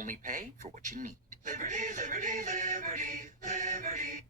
only pay for what you need. Liberty, liberty, liberty, liberty.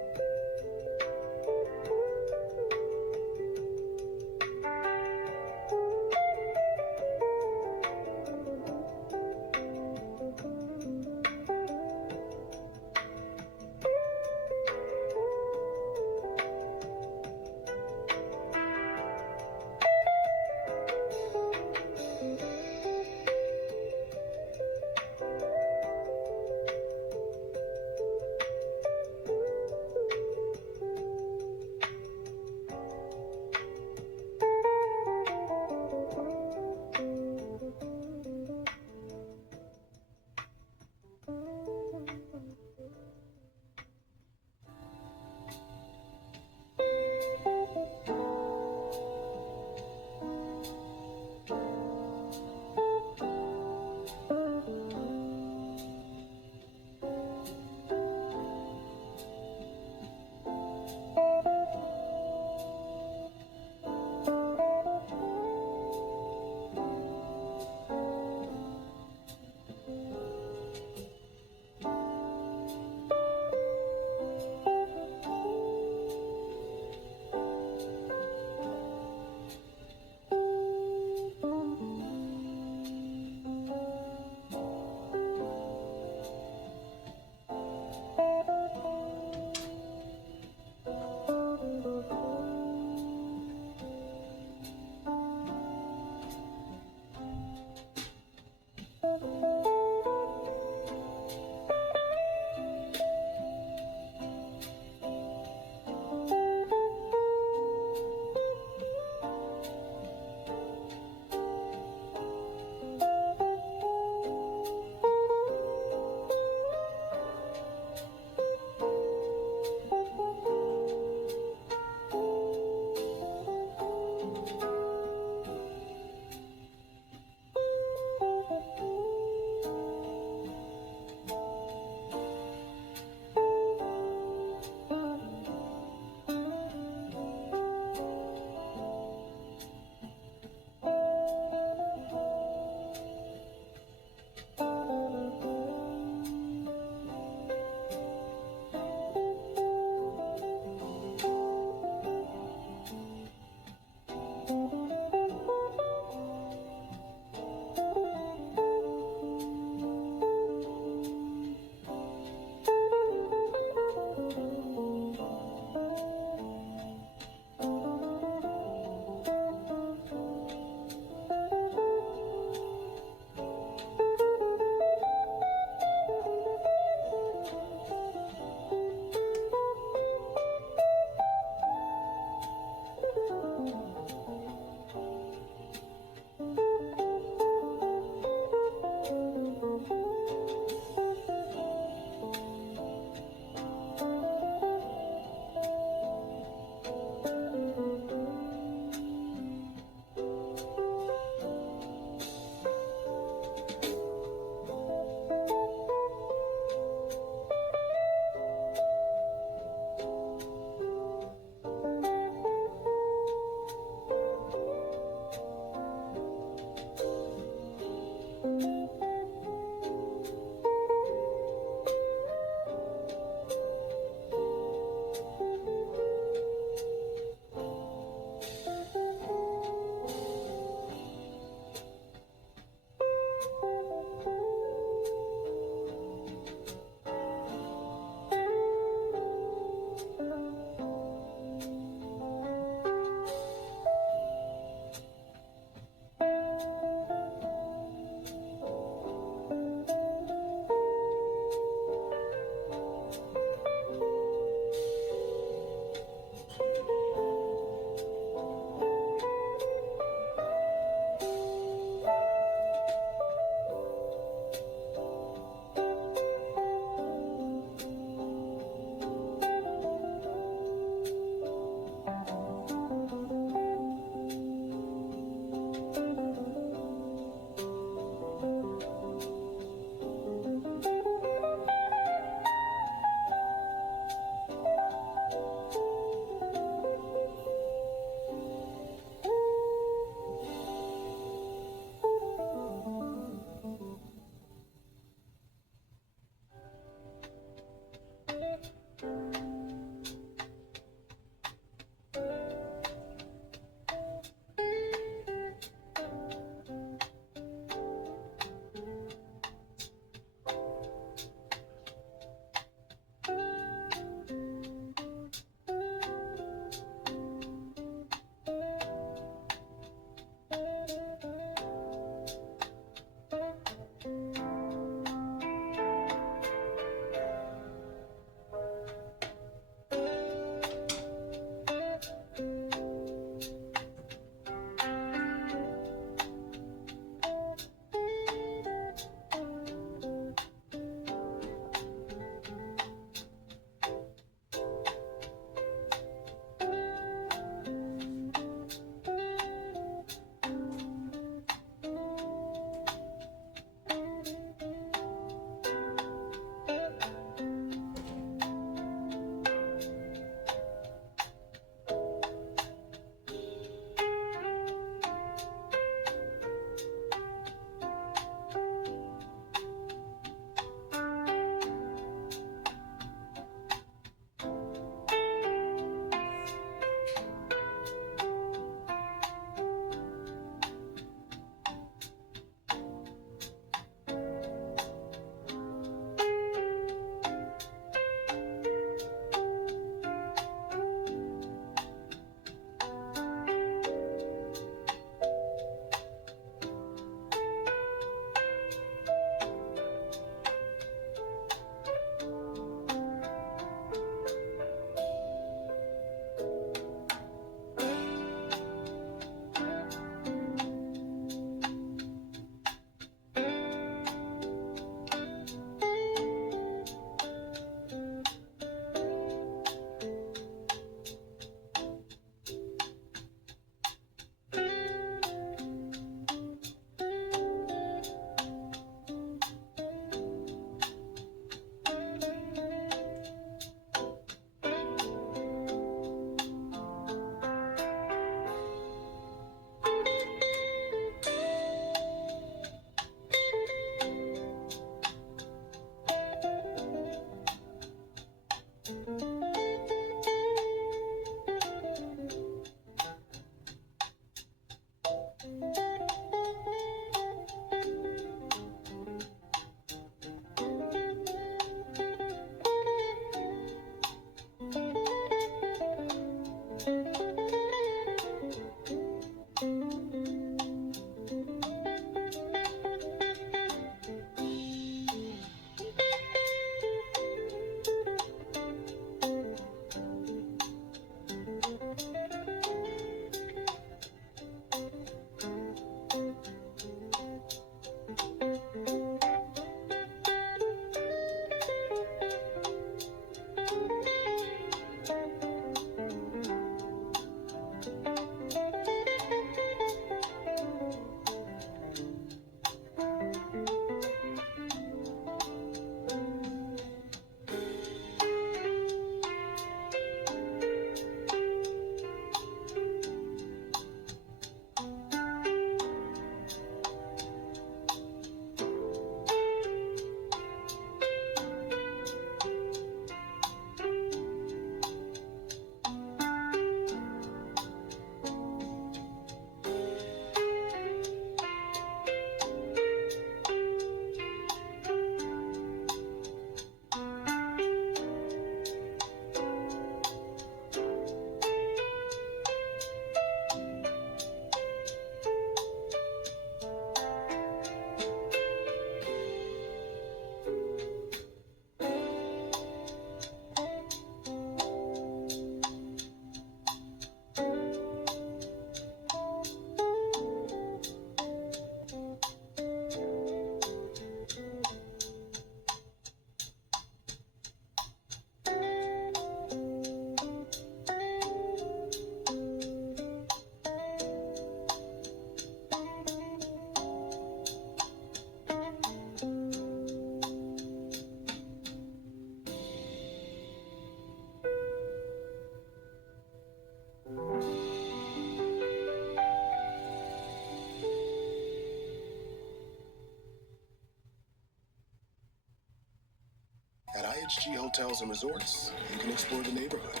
IHG Hotels and Resorts, you can explore the neighborhood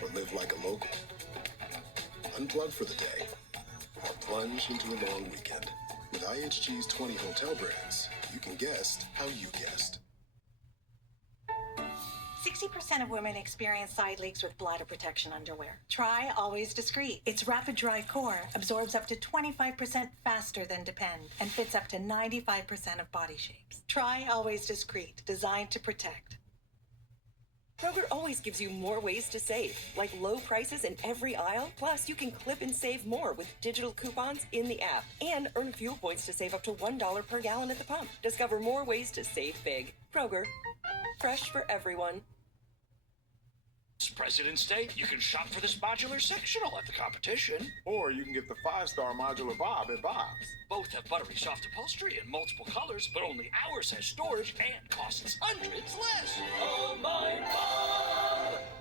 or live like a local. Unplug for the day or plunge into a long weekend. With IHG's 20 hotel brands, you can guest how you guest. 60% of women experience side leaks with bladder protection underwear. Try Always Discreet. Its rapid dry core absorbs up to 25% faster than Depend and fits up to 95% of body shapes. Try Always Discreet, designed to protect. Kroger always gives you more ways to save, like low prices in every aisle. Plus, you can clip and save more with digital coupons in the app and earn fuel points to save up to $1 per gallon at the pump. Discover more ways to save big. Kroger, fresh for everyone. It's President's Day. You can shop for this modular sectional at the competition. Or you can get the 5-star modular Bob at Bob's. Both have buttery soft upholstery in multiple colors, but only ours has storage and costs hundreds less. Oh my Bob!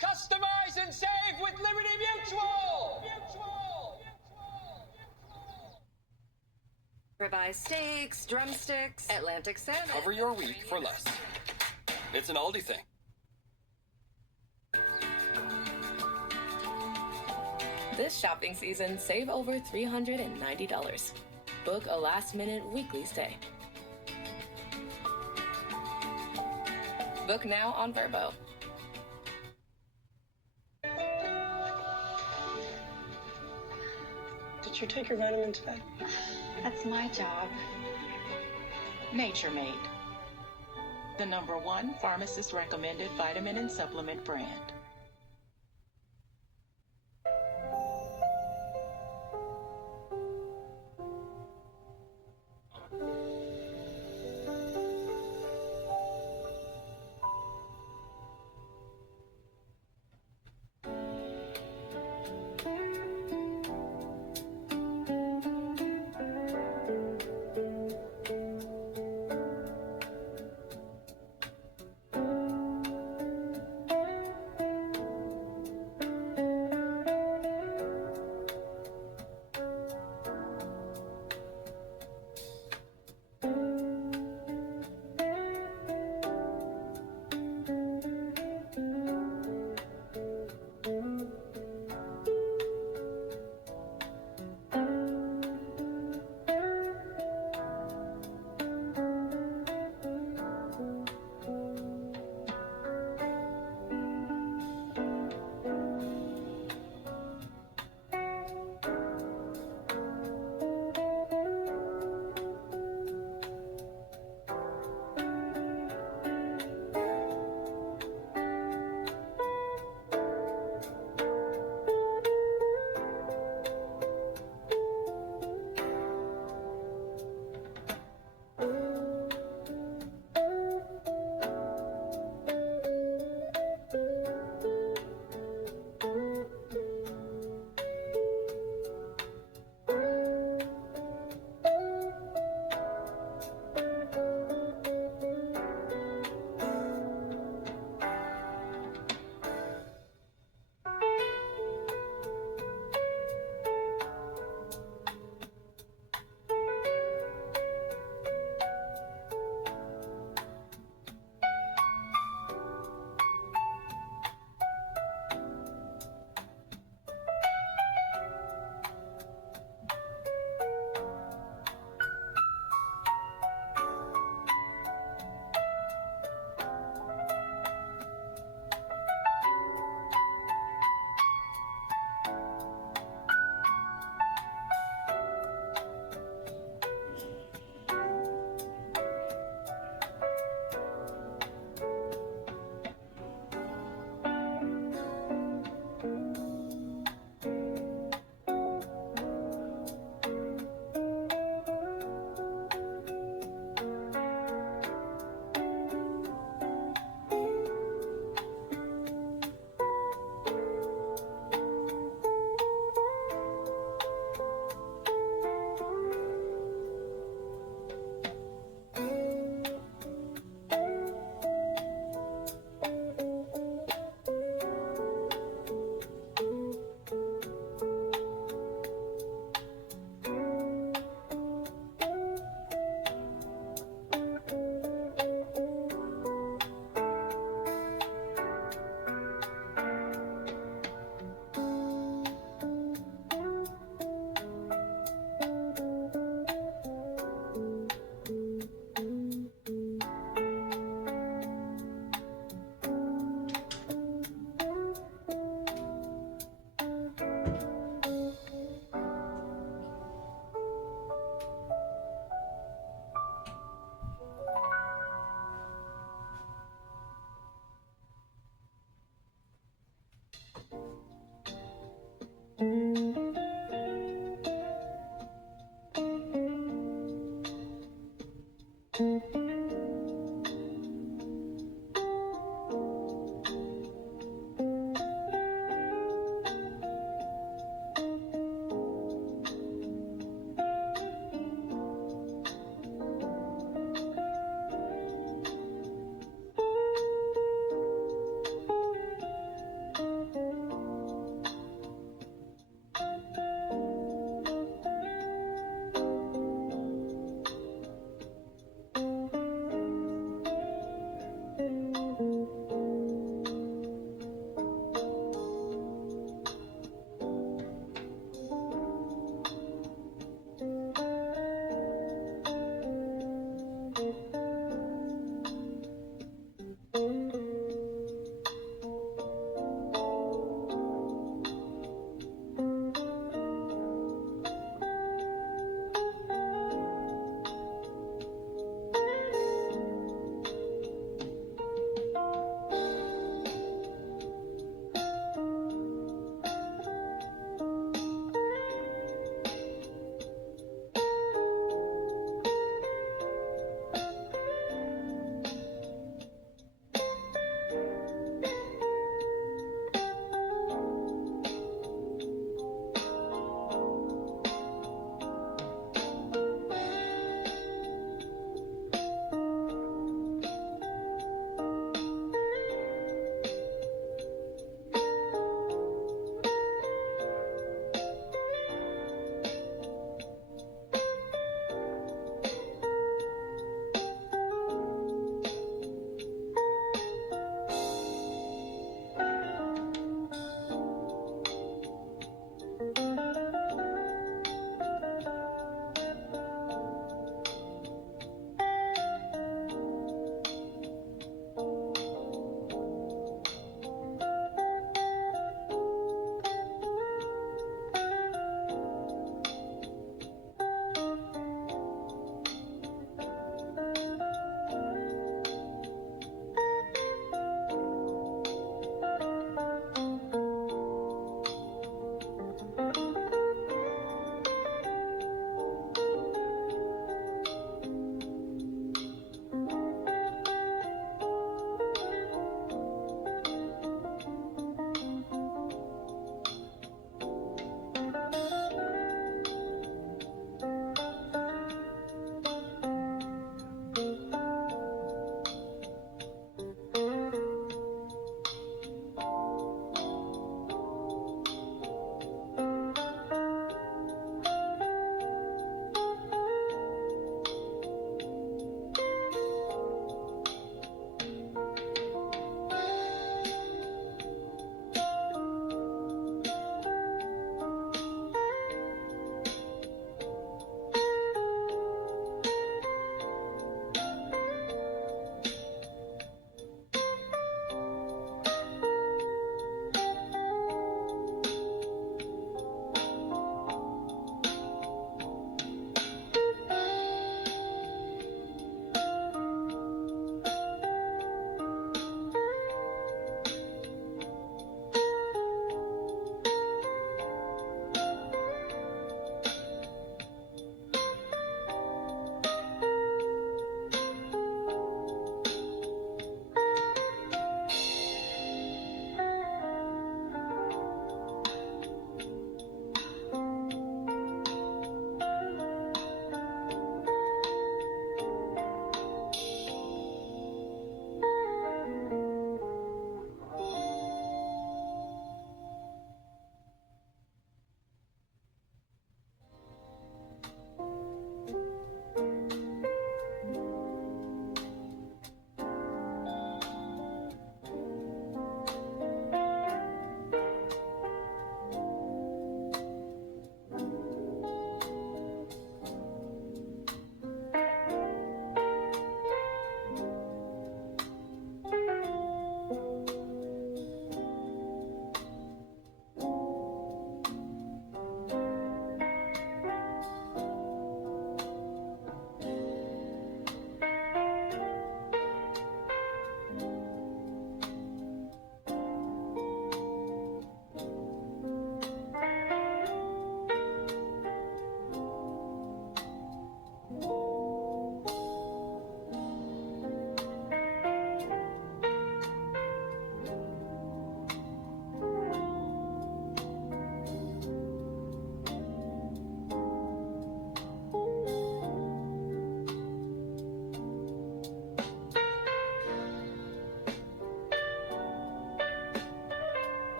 Customize and save with Liberty Mutual! Ribeye steaks, drumsticks, Atlantic salmon. Cover your week for less. It's an Aldi thing. This shopping season, save over $390. Book a last-minute weekly stay. Book now on Vrbo. Did you take your vitamin today? That's my job. Nature Made, the #1 pharmacist recommended vitamin and supplement brand.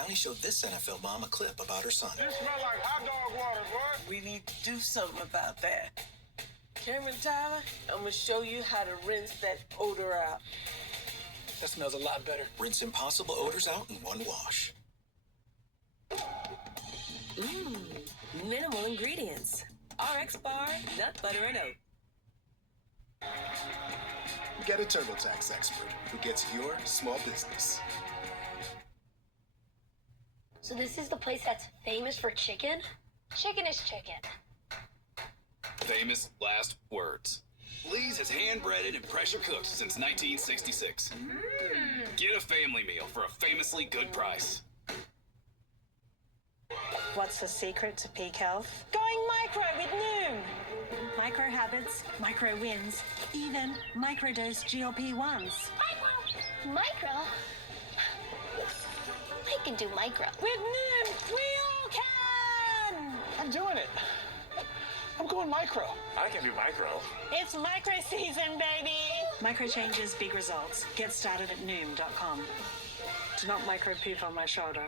Downey showed this NFL mom a clip about her son. You smell like hot dog water, boy. We need to do something about that. Cameron Tyler, I'm gonna show you how to rinse that odor out. That smells a lot better. Rinse impossible odors out in one wash. Minimal ingredients. RX bar, nut butter, and oat. Get a TurboTax expert who gets your small business. So this is the place that's famous for chicken? Chicken is chicken. Famous last words. Lee's has hand-breaded and pressure-cooked since 1966. Get a family meal for a famously good price. What's the secret to peak health? Going micro with Noom. Micro habits, micro wins, even microdose GLP-1s. Micro? I can do micro. With Noom, we all can! I'm doing it. I'm going micro. I can do micro. It's micro season, baby! Micro changes, big results. Get started at Noom.com. Do not micro poop on my shoulder.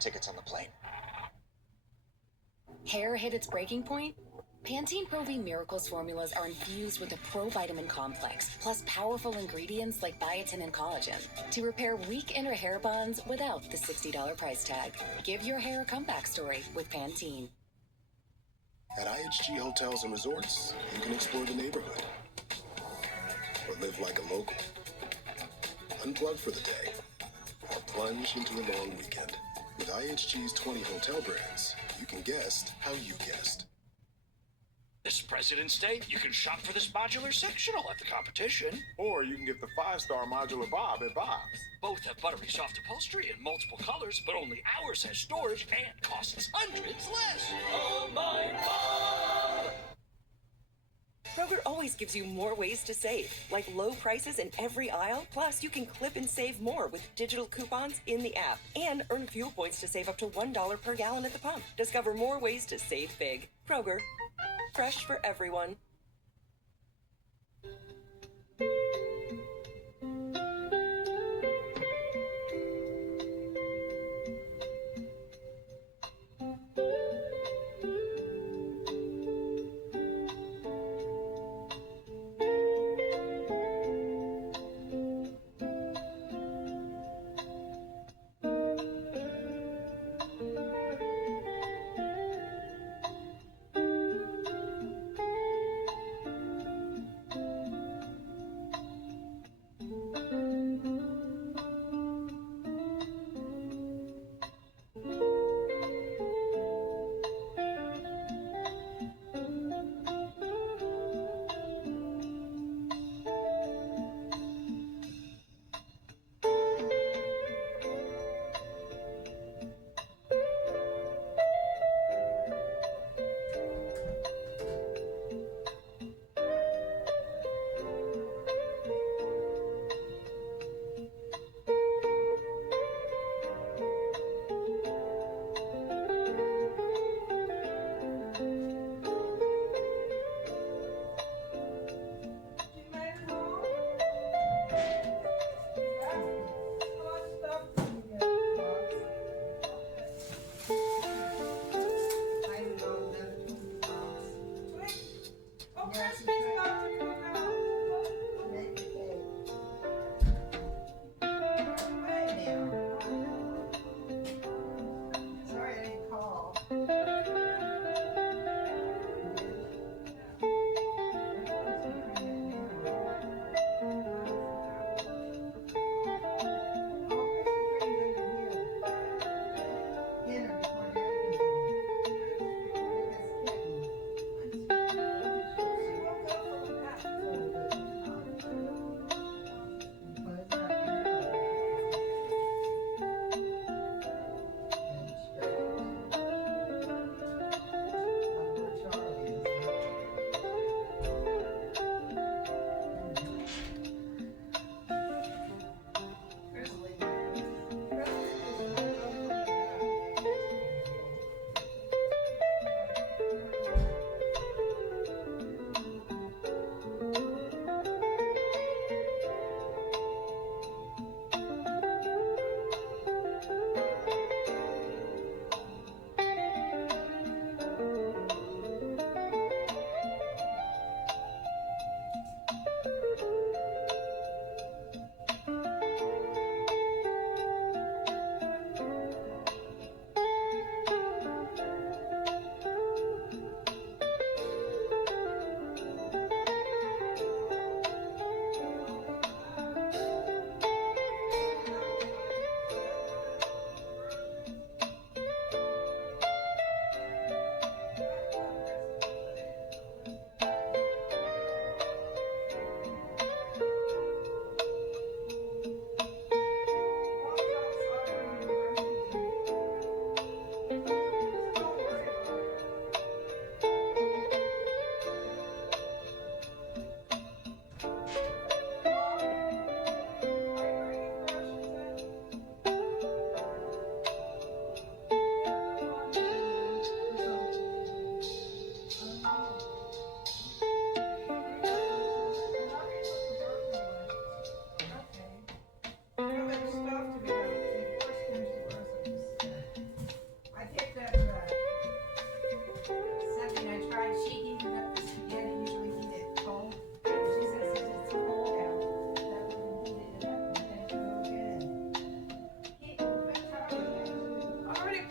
tickets on the plane. Hair hit its breaking point? Pantene Pro V Miracles formulas are infused with a provitamin complex, plus powerful ingredients like biotin and collagen to repair weak inner hair bonds without the $60 price tag. Give your hair a comeback story with Pantene. At IHG Hotels and Resorts, you can explore the neighborhood or live like a local. Unplug for the day or plunge into a long weekend. With IHG's 20 hotel brands, you can guest how you guest. This President's Day, you can shop for this modular sectional at the competition. Or you can get the 5-star modular Bob at Bob's. Both have buttery soft upholstery in multiple colors, but only ours has storage and costs hundreds less. Oh my Bob! Kroger always gives you more ways to save, like low prices in every aisle. Plus, you can clip and save more with digital coupons in the app and earn fuel points to save up to $1 per gallon at the pump. Discover more ways to save big. Kroger, fresh for everyone.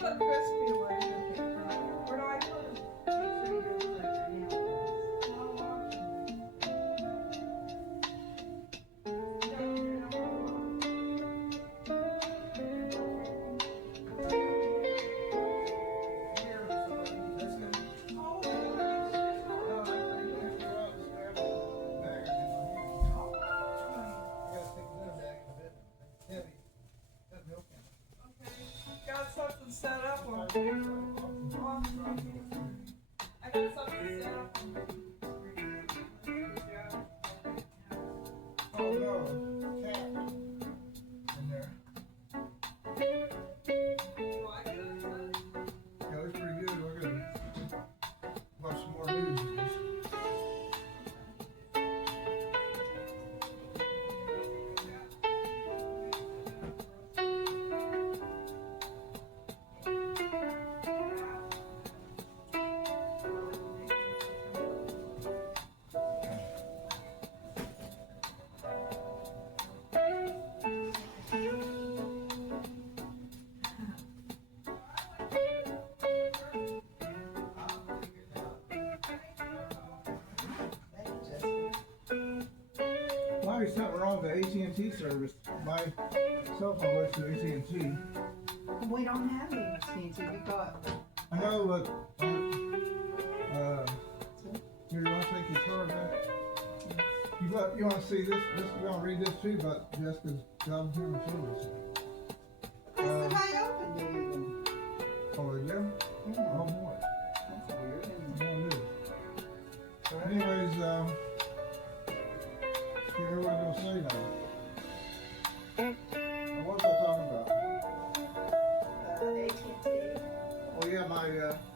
the crispy one. Where do I put them? Make sure you don't put your nails. Got something set up on here. I got something set up on Oh no, cat in there. Yeah, it's pretty good. We're gonna watch some more news. There's something wrong with the AT&T service. My cell phone works through AT&T. We don't have AT&T because I know, but here, you want to take your card back? You want to see this? You want to read this too about Jessica's job human service? I opened it even. Oh, yeah? Yeah. Oh boy. That's weird. Yeah, it is. So anyways, you know what I'm gonna say now. What was I talking about? AT&T. Oh yeah, my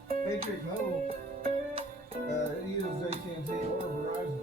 Patriot Mobile, it uses AT&T or Verizon.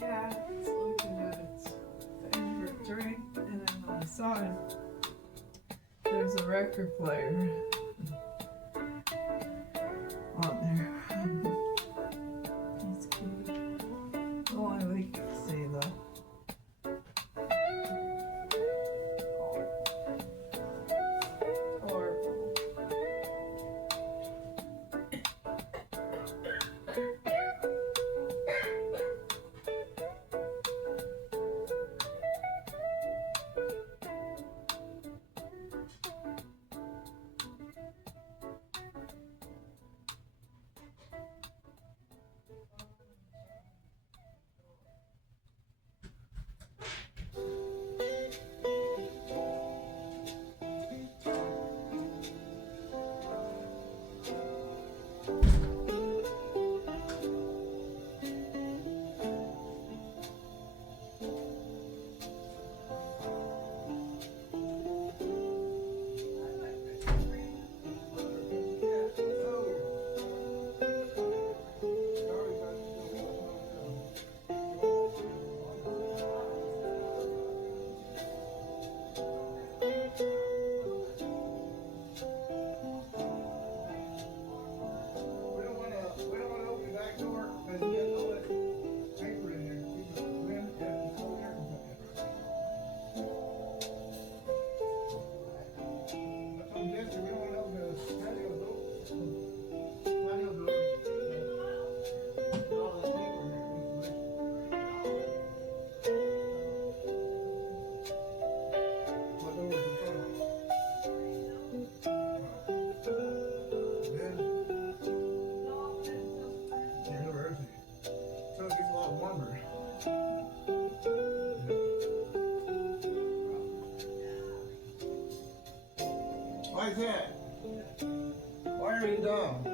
Yeah, it's looking at its favorite drink, and then on the side, there's a record player on there. It's cute. Only we can see though. Larry Doll.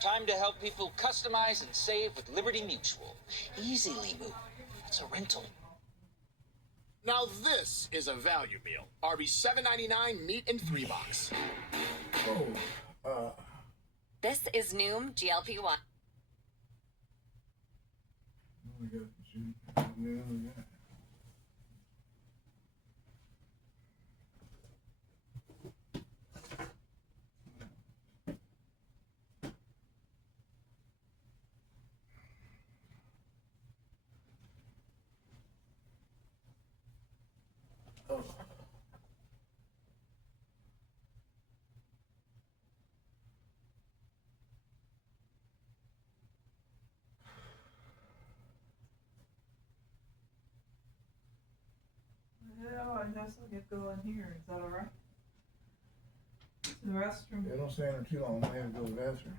Time to help people customize and save with Liberty Mutual. Easily move. It's a rental. Now this is a value meal. Arby's $7.99 meat and 3-box. This is Noom GLP-1. Well, I guess I'll get going here. Is that alright? The restroom. Yeah, don't stay in there too long. I have to go to the bathroom.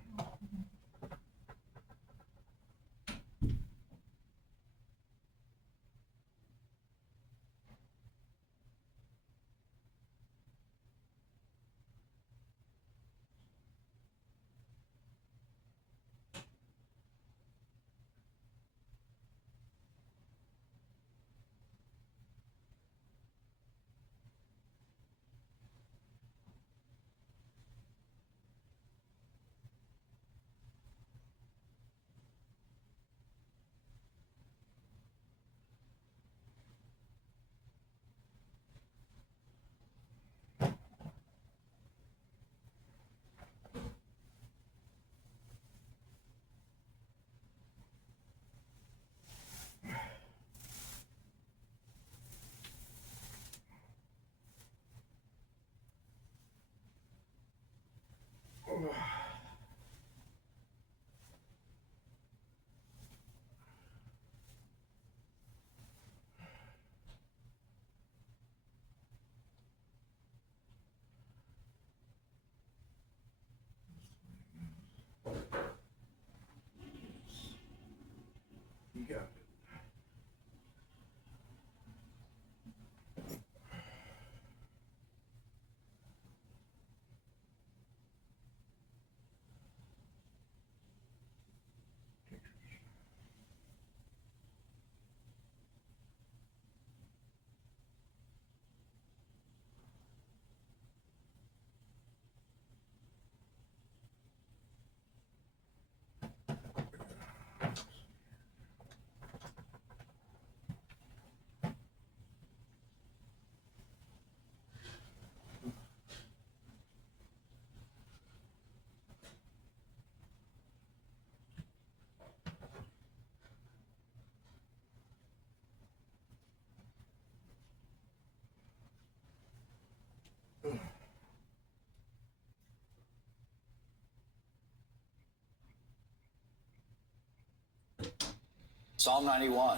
Psalm 91.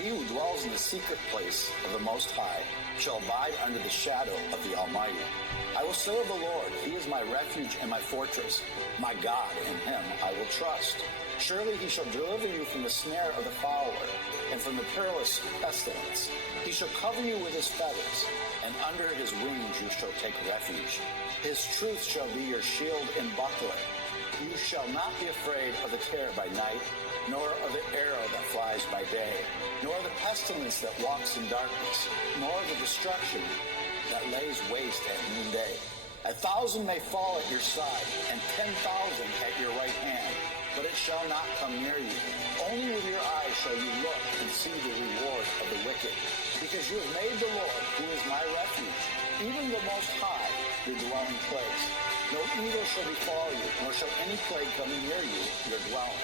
He who dwells in the secret place of the Most High shall abide under the shadow of the Almighty. I will say of the Lord, he is my refuge and my fortress. My God, in him I will trust. Surely he shall deliver you from the snare of the fowler and from the perilous pestilence. He shall cover you with his feathers, and under his wings you shall take refuge. His truth shall be your shield and buckler. You shall not be afraid of the terror by night, nor of the arrow that flies by day, nor the pestilence that walks in darkness, nor the destruction that lays waste at noonday. 1,000 may fall at your side, and 10,000 at your right hand, but it shall not come near you. Only with your eyes shall you look and see the reward of the wicked. Because you have made the Lord, who is my refuge, even the Most High, your dwelling place. No evil shall befall you, nor shall any plague come near you, your dwelling.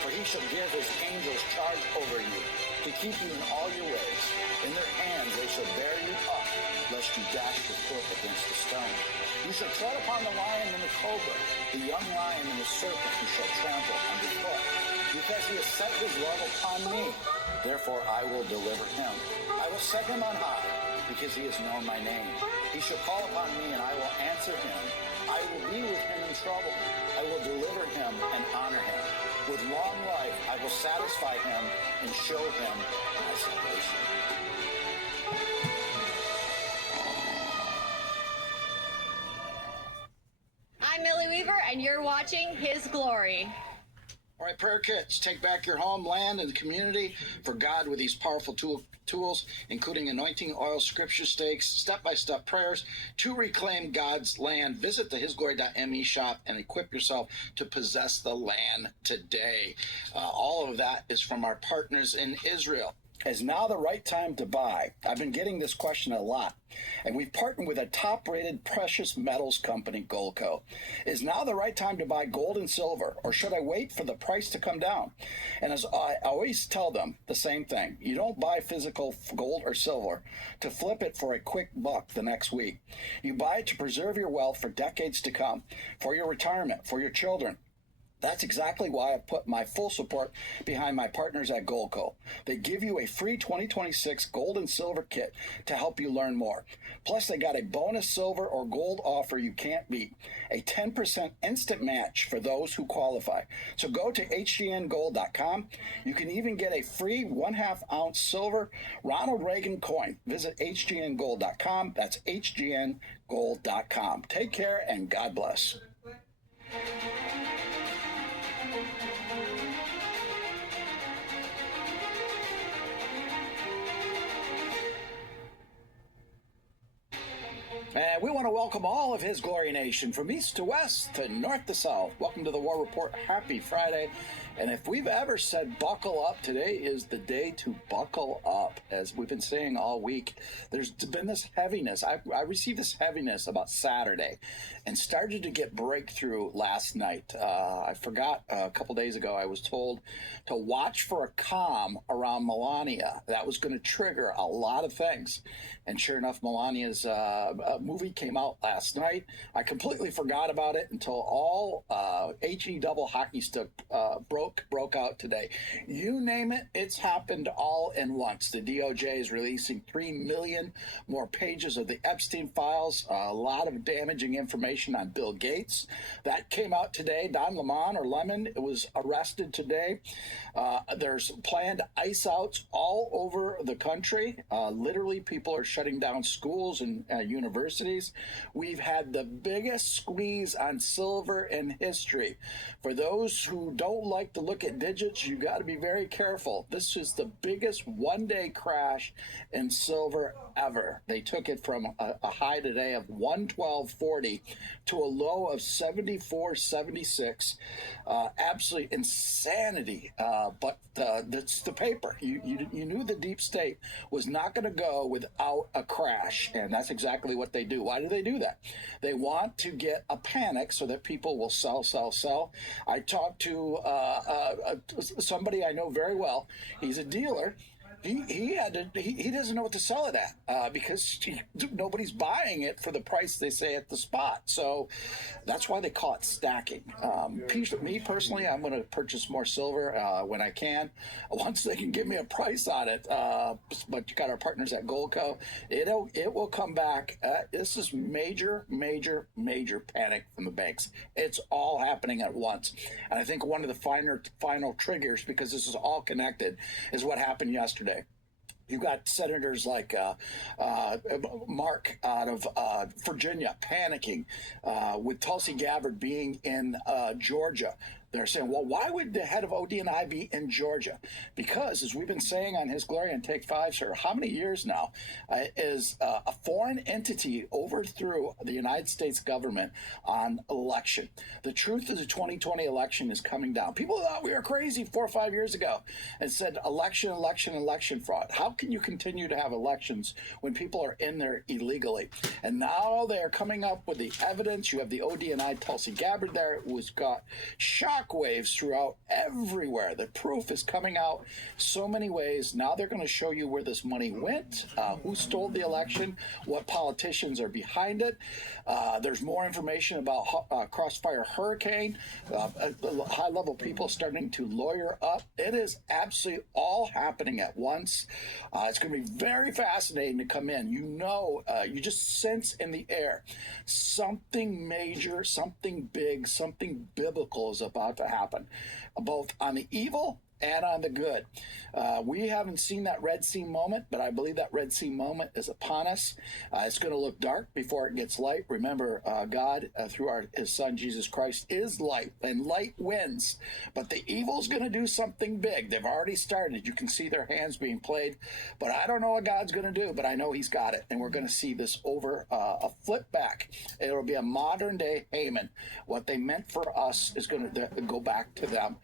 For he shall give his angels charge over you, to keep you in all your ways. In their hands they shall bear you up, lest you dash your foot against a stone. You shall tread upon the lion and the cobra, the young lion and the serpent you shall trample underfoot. Because he has set his love upon me, therefore I will deliver him. I will set him on high, because he has known my name. He shall call upon me, and I will answer him. I will be with him in trouble. I will deliver him and honor him. With long life I will satisfy him and show him my salvation. I'm Millie Weaver, and you're watching His Glory. All right, prayer kids, take back your home, land, and the community for God with these powerful tools, including anointing oil, scripture stakes, step-by-step prayers to reclaim God's land. Visit the hisglory.me shop and equip yourself to possess the land today. All of that is from our partners in Israel. Is now the right time to buy? I've been getting this question a lot, and we've partnered with a top-rated precious metals company, Goldco. Is now the right time to buy gold and silver, or should I wait for the price to come down? And as I always tell them the same thing, you don't buy physical gold or silver to flip it for a quick buck the next week. You buy it to preserve your wealth for decades to come, for your retirement, for your children. That's exactly why I put my full support behind my partners at Goldco. They give you a free 2026 gold and silver kit to help you learn more. Plus, they got a bonus silver or gold offer you can't beat. A 10% instant match for those who qualify. So go to hgngold.com. You can even get a free 1/2 ounce silver Ronald Reagan coin. Visit hgngold.com. That's hgngold.com. Take care and God bless. And we want to welcome all of His Glory Nation from east to west to north to south. Welcome to the War Report. Happy Friday. And if we've ever said buckle up, today is the day to buckle up. As we've been saying all week, there's been this heaviness. I received this heaviness about Saturday and started to get breakthrough last night. I forgot a couple days ago, I was told to watch for a calm around Melania. That was going to trigger a lot of things. And sure enough, Melania's movie came out last night. I completely forgot about it until all HE double hockey stick broke out today. You name it, it's happened all in once. The DOJ is releasing 3 million more pages of the Epstein files, a lot of damaging information on Bill Gates. That came out today. Don Lemon was arrested today. There's planned ice outs all over the country. Literally, people are shutting down schools and universities. We've had the biggest squeeze on silver in history. For those who don't like to look at digits, you got to be very careful. This is the biggest one-day crash in silver ever. They took it from a high today of 112.40 to a low of 74.76. Absolutely insanity. But that's the paper. You knew the deep state was not going to go without a crash, and that's exactly what they do. Why do they do that? They want to get a panic so that people will sell. I talked to somebody I know very well. He's a dealer, He doesn't know what to sell it at because nobody's buying it for the price they say at the spot. So that's why they call it stacking. Me personally, I'm going to purchase more silver when I can, once they can give me a price on it. But you got our partners at Goldco. It will come back. This is major panic from the banks. It's all happening at once, and I think one of the final triggers, because this is all connected, is what happened yesterday. You've got senators like Mark out of Virginia panicking with Tulsi Gabbard being in Georgia. They're saying, well, why would the head of ODNI be in Georgia? Because, as we've been saying on His Glory and Take 5, sir, how many years now is a foreign entity overthrew the United States government on election? The truth is the 2020 election is coming down. People thought we were crazy 4 or 5 years ago and said election fraud. How can you continue to have elections when people are in there illegally? And now they are coming up with the evidence. You have the ODNI Tulsi Gabbard there. It was got shockwaves throughout everywhere. The proof is coming out so many ways. Now they're going to show you where this money went, who stole the election, what politicians are behind it. There's more information about Crossfire Hurricane, high-level people starting to lawyer up. It is absolutely all happening at once. It's going to be very fascinating to come in. You just sense in the air something major, something big, something biblical is about to happen, both on the evil and on the good. We haven't seen that Red Sea moment, but I believe that Red Sea moment is upon us. It's going to look dark before it gets light. Remember, God, through His Son, Jesus Christ, is light, and light wins. But the evil's going to do something big. They've already started. You can see their hands being played. But I don't know what God's going to do, but I know He's got it. And we're going to see this over a flip back. It'll be a modern-day Haman. What they meant for us is going to go back to them.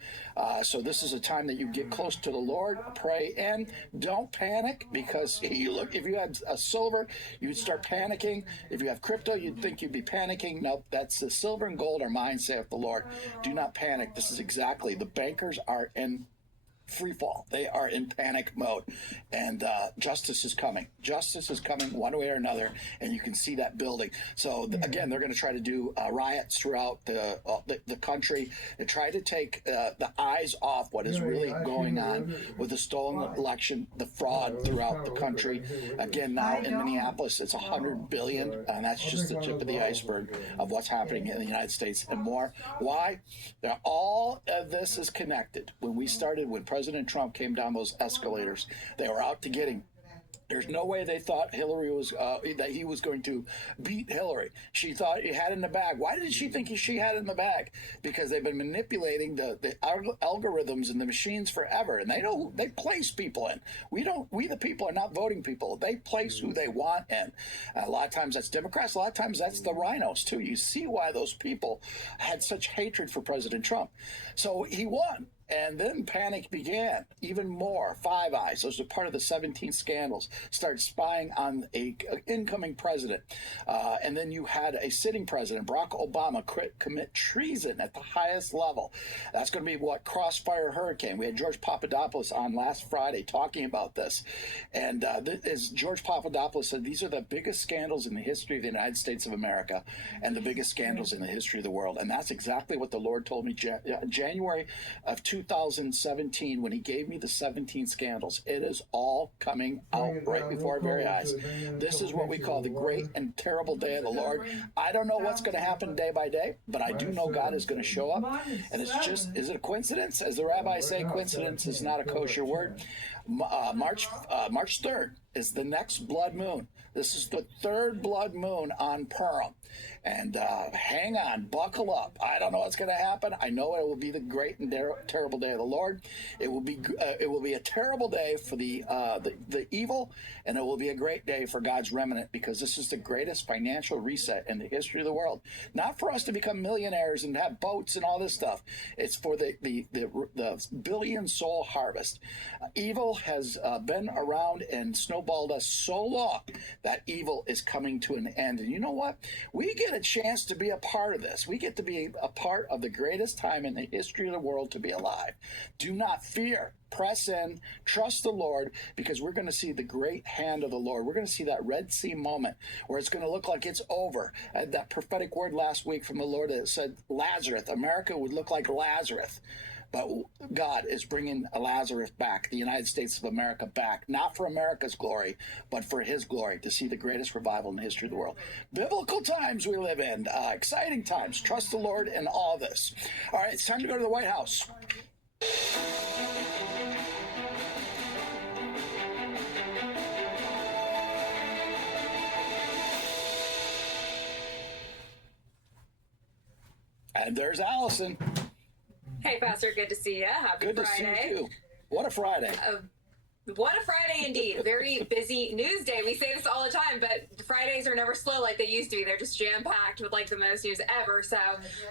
So this is a time that you get close to the Lord, pray, and don't panic, because if you had a silver, you'd start panicking. If you have crypto, you'd think you'd be panicking. Nope, that's the silver and gold are mine, saith the Lord. Do not panic. This is exactly, the bankers are in free fall. They are in panic mode, and justice is coming. Justice is coming one way or another, and you can see that building. So again, they're going to try to do riots throughout the country to try to take the eyes off what is really going on with the stolen election, the fraud throughout the country. Again, now in Minneapolis, it's $100 billion, and that's just the tip of the iceberg of what's happening in the United States and more. Why? all of this is connected. When President Trump came down those escalators, they were out to get him. There's no way they thought Hillary was that he was going to beat Hillary. She thought he had it in the bag. Why did she think she had it in the bag? Because they've been manipulating the algorithms and the machines forever, and they place people in. We the people are not voting people. They place who they want in. A lot of times that's Democrats. A lot of times that's the rhinos too. You see why those people had such hatred for President Trump. So he won. And then panic began even more. Five Eyes, those are part of the 17 scandals, started spying on a incoming president. And then you had a sitting president, Barack Obama, commit treason at the highest level. That's going to be what Crossfire Hurricane. We had George Papadopoulos on last Friday talking about this. And as George Papadopoulos said, these are the biggest scandals in the history of the United States of America and the biggest scandals in the history of the world. And that's exactly what the Lord told me January of 2017 when he gave me the 17 scandals. It is all coming out right before our very eyes. This is what we call the great and terrible day of the Lord. I don't know what's going to happen day by day, but I do know God is going to show up. And it's just, is it a coincidence? As the rabbis say, coincidence is not a kosher word. March 3rd is the next blood moon. This is the third blood moon on Purim. And hang on, buckle up. I don't know what's going to happen. I know it will be the great and terrible day of the Lord. It will be a terrible day for the evil, and it will be a great day for God's remnant, because this is the greatest financial reset in the history of the world. Not for us to become millionaires and have boats and all this stuff. It's for the billion soul harvest. Evil has been around and snowballed us so long that evil is coming to an end. And you know what? We get a chance to be a part of this. We get to be a part of the greatest time in the history of the world to be alive. Do not fear. Press in, trust the Lord, because we're going to see the great hand of the Lord. We're going to see that Red Sea moment where it's going to look like it's over. I had that prophetic word last week from the Lord that said Lazarus, America would look like Lazarus. But God is bringing Lazarus back, the United States of America back, not for America's glory, but for his glory, to see the greatest revival in the history of the world. Biblical times we live in, exciting times. Trust the Lord in all this. All right, it's time to go to the White House. And there's Allison. Hey, Pastor, good to see you. Happy Good Friday. to see you. What a Friday. What a Friday indeed. Very busy news day. We say this all the time, but Fridays are never slow like they used to be. They're just jam-packed with like the most news ever. So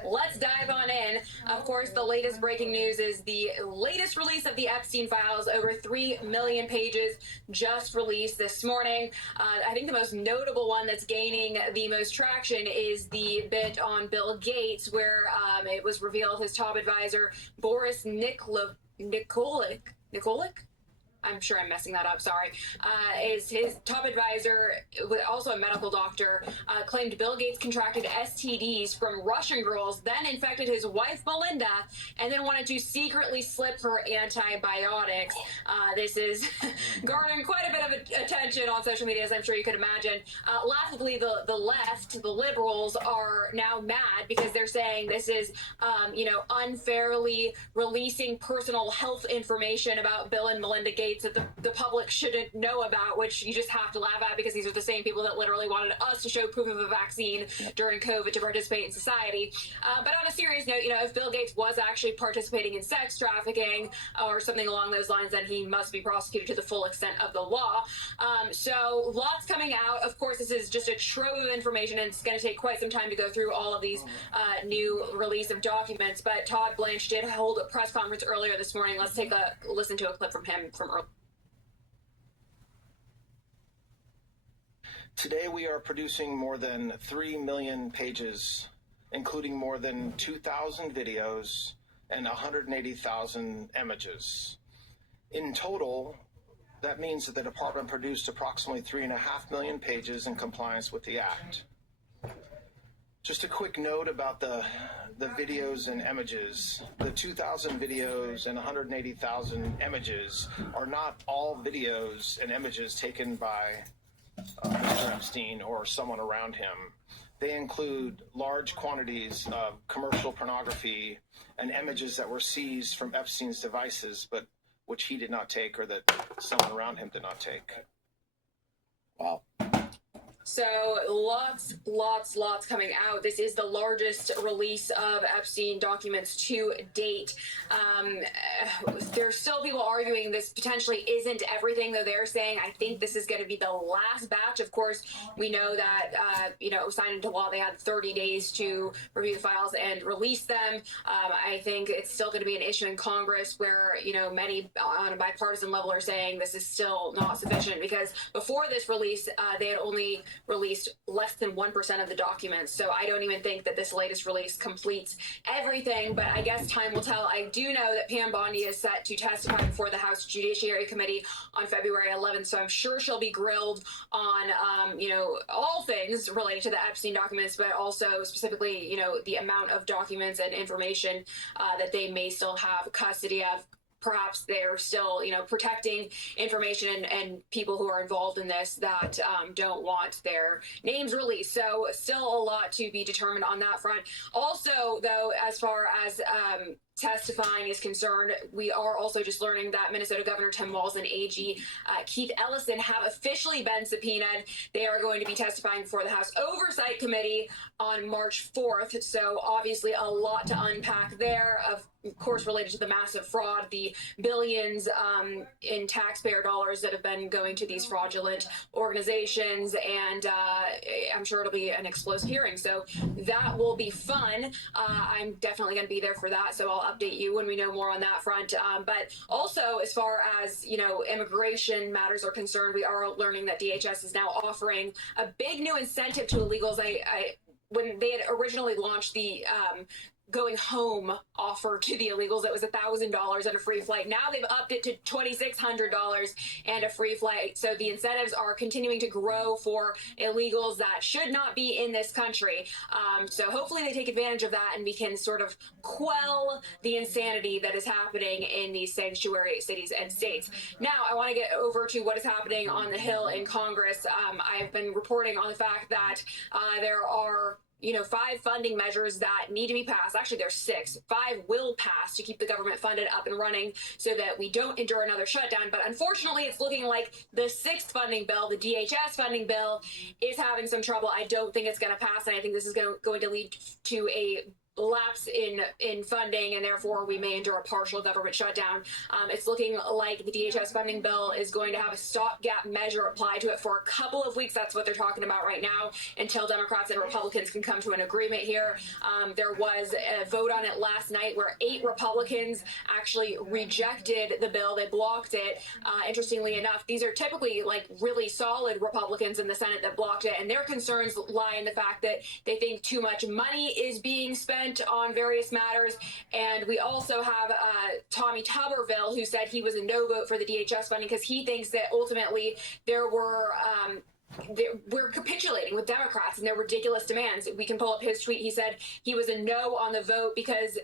let's dive on in. Of course, the latest breaking news is the latest release of the Epstein files. Over 3 million pages just released this morning. I think the most notable one that's gaining the most traction is the bit on Bill Gates, where it was revealed his top advisor, Boris Nikolic? I'm sure I'm messing that up, sorry, is his top advisor, also a medical doctor, claimed Bill Gates contracted STDs from Russian girls, then infected his wife, Melinda, and then wanted to secretly slip her antibiotics. This is garnering quite a bit of attention on social media, as I'm sure you could imagine. Laughably, the left, the liberals, are now mad because they're saying this is, unfairly releasing personal health information about Bill and Melinda Gates that the public shouldn't know about, which you just have to laugh at because these are the same people that literally wanted us to show proof of a vaccine during COVID to participate in society. But on a serious note, if Bill Gates was actually participating in sex trafficking or something along those lines, then he must be prosecuted to the full extent of the law. So lots coming out. Of course, this is just a trove of information, and it's going to take quite some time to go through all of these new release of documents. But Todd Blanche did hold a press conference earlier this morning. Let's take a listen to a clip from him from earlier. Today we are producing more than 3 million pages, including more than 2,000 videos and 180,000 images. In total, that means that the department produced approximately 3.5 million pages in compliance with the Act. Just a quick note about the videos and images. The 2,000 videos and 180,000 images are not all videos and images taken by Mr. Epstein or someone around him. They include large quantities of commercial pornography and images that were seized from Epstein's devices, but which he did not take or that someone around him did not take. Wow. So lots coming out. This is the largest release of Epstein documents to date. There's still people arguing this potentially isn't everything, though they're saying, I think this is going to be the last batch. Of course, we know that, signed into law, they had 30 days to review the files and release them. I think it's still going to be an issue in Congress where, many on a bipartisan level are saying this is still not sufficient because before this release, they had only released less than 1% of the documents. So I don't even think that this latest release completes everything, but I guess time will tell. I do know that Pam Bondi is set to testify before the House Judiciary Committee on February 11th, so I'm sure she'll be grilled on, all things related to the Epstein documents, but also specifically, the amount of documents and information that they may still have custody of. Perhaps they're still, protecting information and people who are involved in this that don't want their names released. So still a lot to be determined on that front. Also, though, as far as testifying is concerned, we are also just learning that Minnesota Governor Tim Walz and AG Keith Ellison have officially been subpoenaed. They are going to be testifying before the House Oversight Committee on March 4th. So obviously a lot to unpack there, of course, related to the massive fraud, the billions in taxpayer dollars that have been going to these fraudulent organizations. And I'm sure it'll be an explosive hearing. So that will be fun. I'm definitely going to be there for that. So I'll update you when we know more on that front. But also, as far as, immigration matters are concerned, we are learning that DHS is now offering a big new incentive to illegals. when they had originally launched the going home offer to the illegals, it was $1,000 and a free flight. Now they've upped it to $2,600 and a free flight. So the incentives are continuing to grow for illegals that should not be in this country. So hopefully they take advantage of that and we can sort of quell the insanity that is happening in these sanctuary cities and states. Now I want to get over to what is happening on the Hill in Congress. I've been reporting on the fact that there are 5 funding measures that need to be passed. Actually, there's 6. 5 will pass to keep the government funded up and running so that we don't endure another shutdown. But unfortunately, it's looking like the 6th funding bill, the DHS funding bill, is having some trouble. I don't think it's going to pass, and I think this is going to lead to a lapse in funding, and therefore we may endure a partial government shutdown. It's looking like the DHS funding bill is going to have a stopgap measure applied to it for a couple of weeks. That's what they're talking about right now, until Democrats and Republicans can come to an agreement here. There was a vote on it last night where 8 Republicans actually rejected the bill. They blocked it. Interestingly enough, these are typically like really solid Republicans in the Senate that blocked it, and their concerns lie in the fact that they think too much money is being spent on various matters. And we also have Tommy Tuberville, who said he was a no vote for the DHS funding because he thinks that ultimately we're capitulating with Democrats and their ridiculous demands. We can pull up his tweet. He said he was a no on the vote because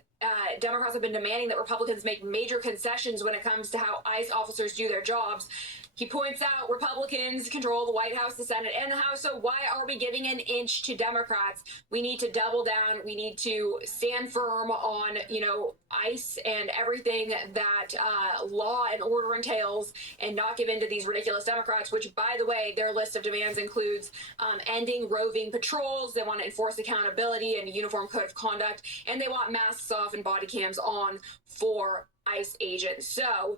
Democrats have been demanding that Republicans make major concessions when it comes to how ICE officers do their jobs. He points out Republicans control the White House, the Senate, and the House, so why are we giving an inch to Democrats? We need to double down. We need to stand firm on, ICE and everything that law and order entails, and not give in to these ridiculous Democrats, which, by the way, their list of demands includes ending roving patrols. They want to enforce accountability and a uniform code of conduct, and they want masks off and body cams on for ICE agents. So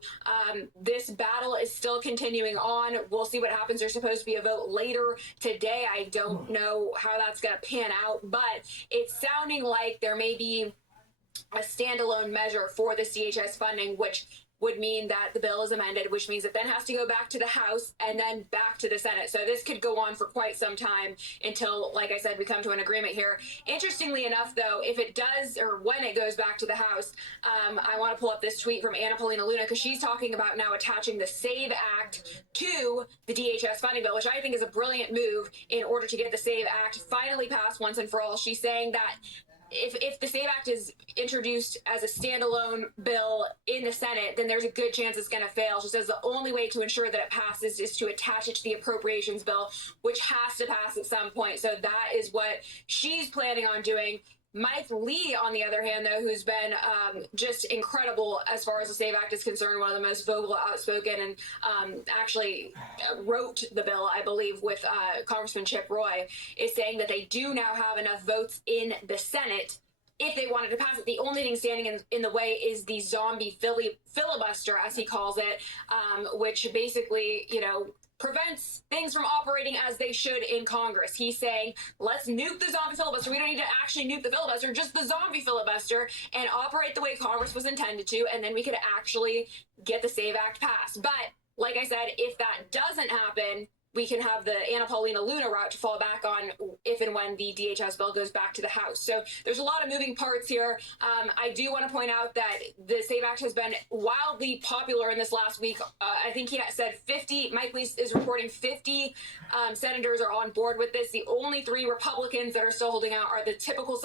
this battle is still continuing on. We'll see what happens. There's supposed to be a vote later today. I don't know how that's going to pan out, but it's sounding like there may be a standalone measure for this DHS funding, which would mean that the bill is amended, which means it then has to go back to the House and then back to the Senate. So this could go on for quite some time until, like I said, we come to an agreement here. Interestingly enough, though, if it does, or when it goes back to the House, I want to pull up this tweet from Anna Paulina Luna, because she's talking about now attaching the SAVE Act to the DHS funding bill, which I think is a brilliant move in order to get the SAVE Act finally passed once and for all. She's saying that if the SAVE Act is introduced as a standalone bill in the Senate, then there's a good chance it's going to fail. She says the only way to ensure that it passes is to attach it to the appropriations bill, which has to pass at some point. So that is what she's planning on doing. Mike Lee, on the other hand, though, who's been just incredible as far as the SAVE Act is concerned, one of the most vocal, outspoken, and actually wrote the bill, I believe, with Congressman Chip Roy, is saying that they do now have enough votes in the Senate if they wanted to pass it. The only thing standing in the way is the zombie filibuster, as he calls it, which basically, prevents things from operating as they should in Congress. He's saying, let's nuke the zombie filibuster. We don't need to actually nuke the filibuster, just the zombie filibuster, and operate the way Congress was intended to, and then we could actually get the SAVE Act passed. But, like I said, if that doesn't happen, we can have the Anna Paulina Luna route to fall back on if and when the DHS bill goes back to the House. So there's a lot of moving parts here. I do want to point out that the SAVE Act has been wildly popular in this last week. I think he said 50, Mike Lee is reporting 50 senators are on board with this. The only 3 Republicans that are still holding out are the typical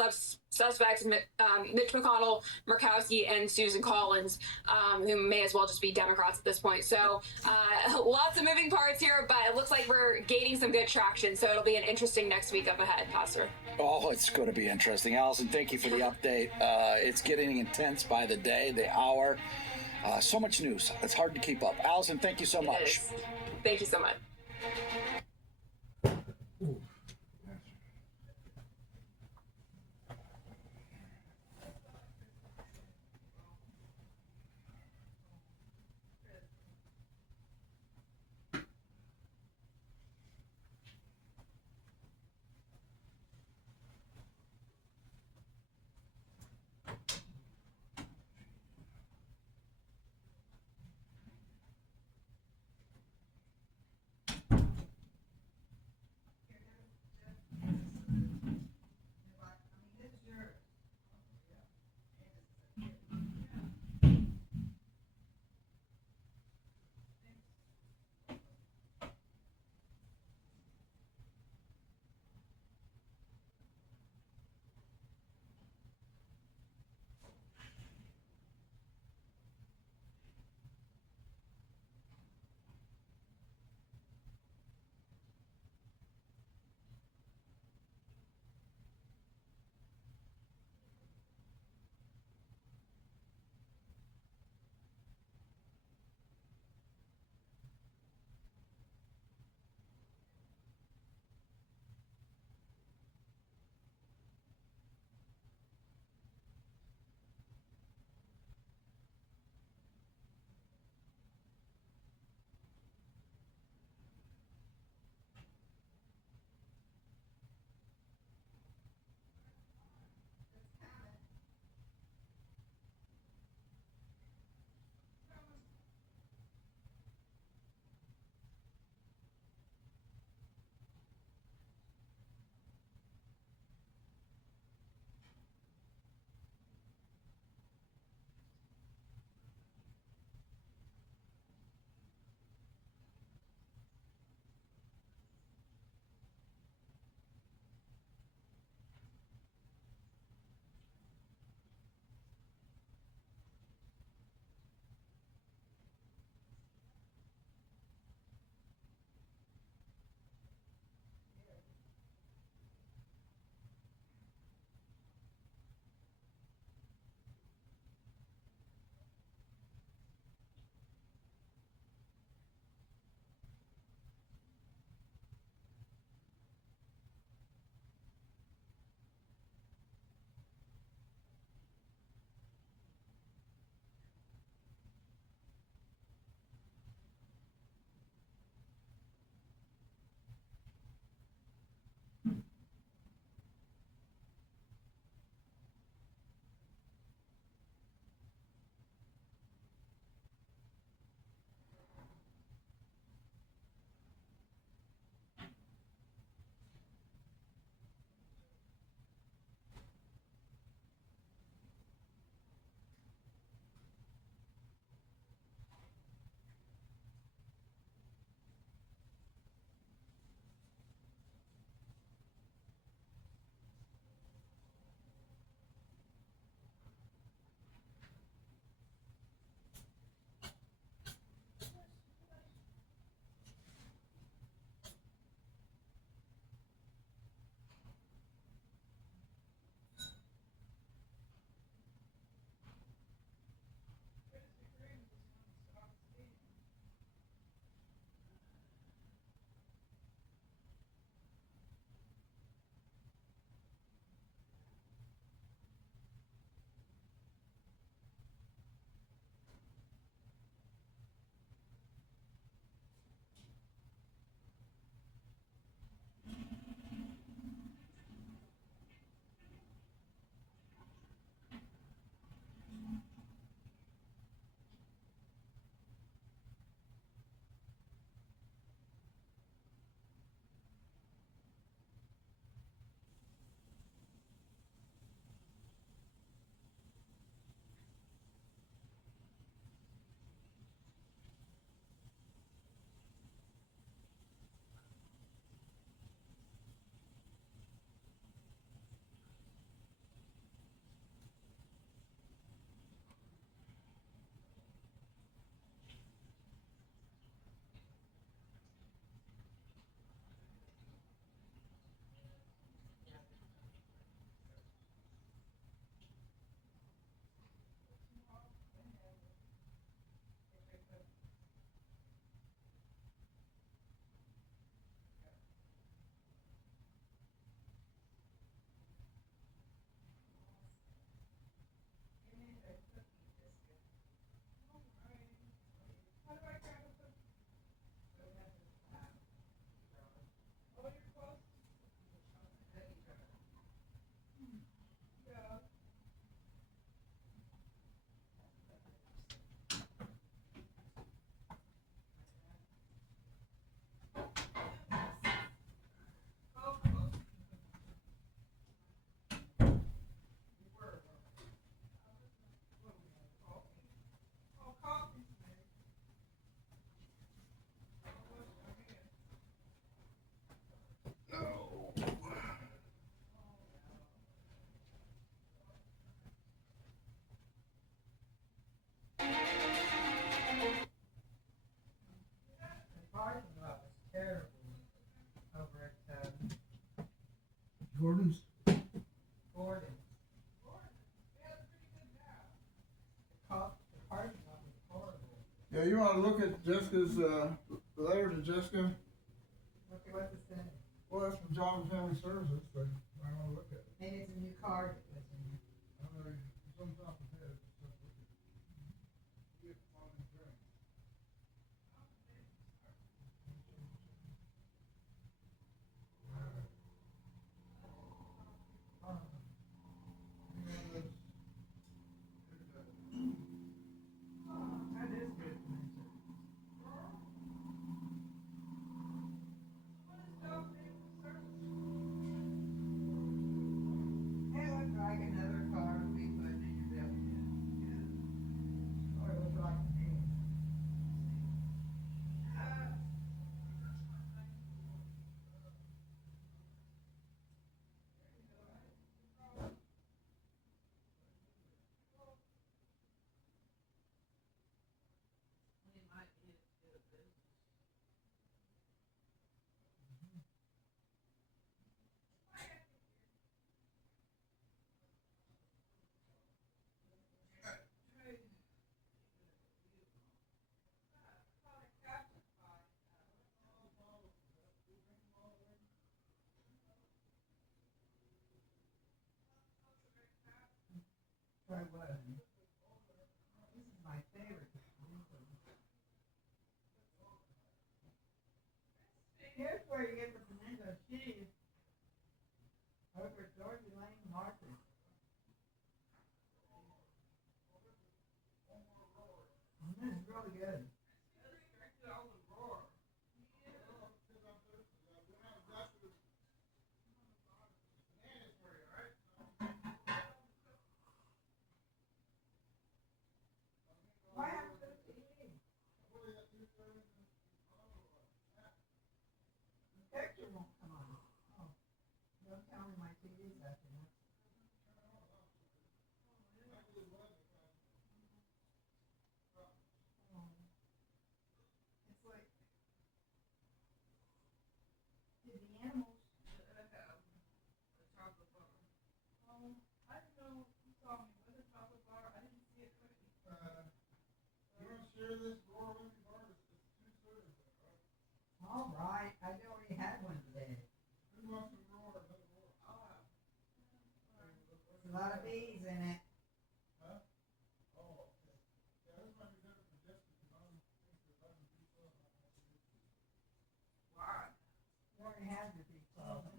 suspects, Mitch McConnell, Murkowski, and Susan Collins, who may as well just be Democrats at this point. So lots of moving parts here, but it looks like we're gaining some good traction. So it'll be an interesting next week up ahead, Pastor. Oh, it's going to be interesting. Allison, thank you for the update. It's getting intense by the day, the hour. So much news. It's hard to keep up. Allison, thank you so much. Thank you so much. Yeah, you want to look at Jessica's letter to Jessica? Okay, what's it say? Well, that's from Job and Family Services, so I want to look at it. Maybe it's a new card that was in there. I don't know, it's on top of the head. Get on the drink. That is good. Hey, looks like another car to be putting in your building. Yeah. Or it looks like a new. Try what? This is my favorite. Here's where you get the pimento cheese. Over at Georgia Lane Market. This is really good. Why haven't you the TV? The picture won't come on. Oh, don't tell me my TV's acting up. It's like, did the animals have a chocolate bar? I don't know. You saw me with a chocolate bar. I didn't see it cooking. You want to share this drawer with me, Bart? It's 2 servings, right? All right, I already had one today. Who wants a drawer? Another drawer? There's a lot of bees in it. Huh? Oh, okay. Yeah, this might be better for Jessica, because I don't think there's other people. Why? You already had your big problem.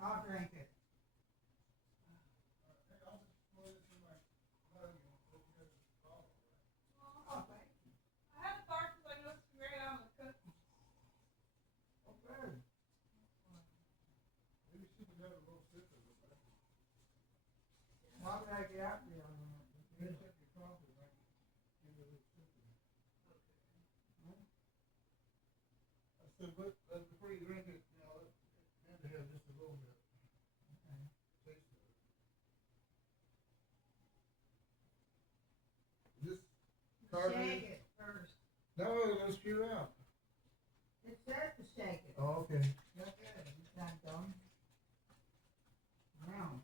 I'll drink it. I'll just pour this in my mug and we'll get it bottle. Oh, thank you. I had a thought because I noticed you ran out of the cookies. Oh, good. Maybe she could have a little sip of it. Why would I get out there on that? You can check your coffee, like, give it a little sip of it. I said, but before you drink it, you know, it had to have just a little bit. Okay. Taste of it. This card. Shake it first. No, let's spew it out. It says to shake it. Oh, okay. Look at it. It's not done. Now.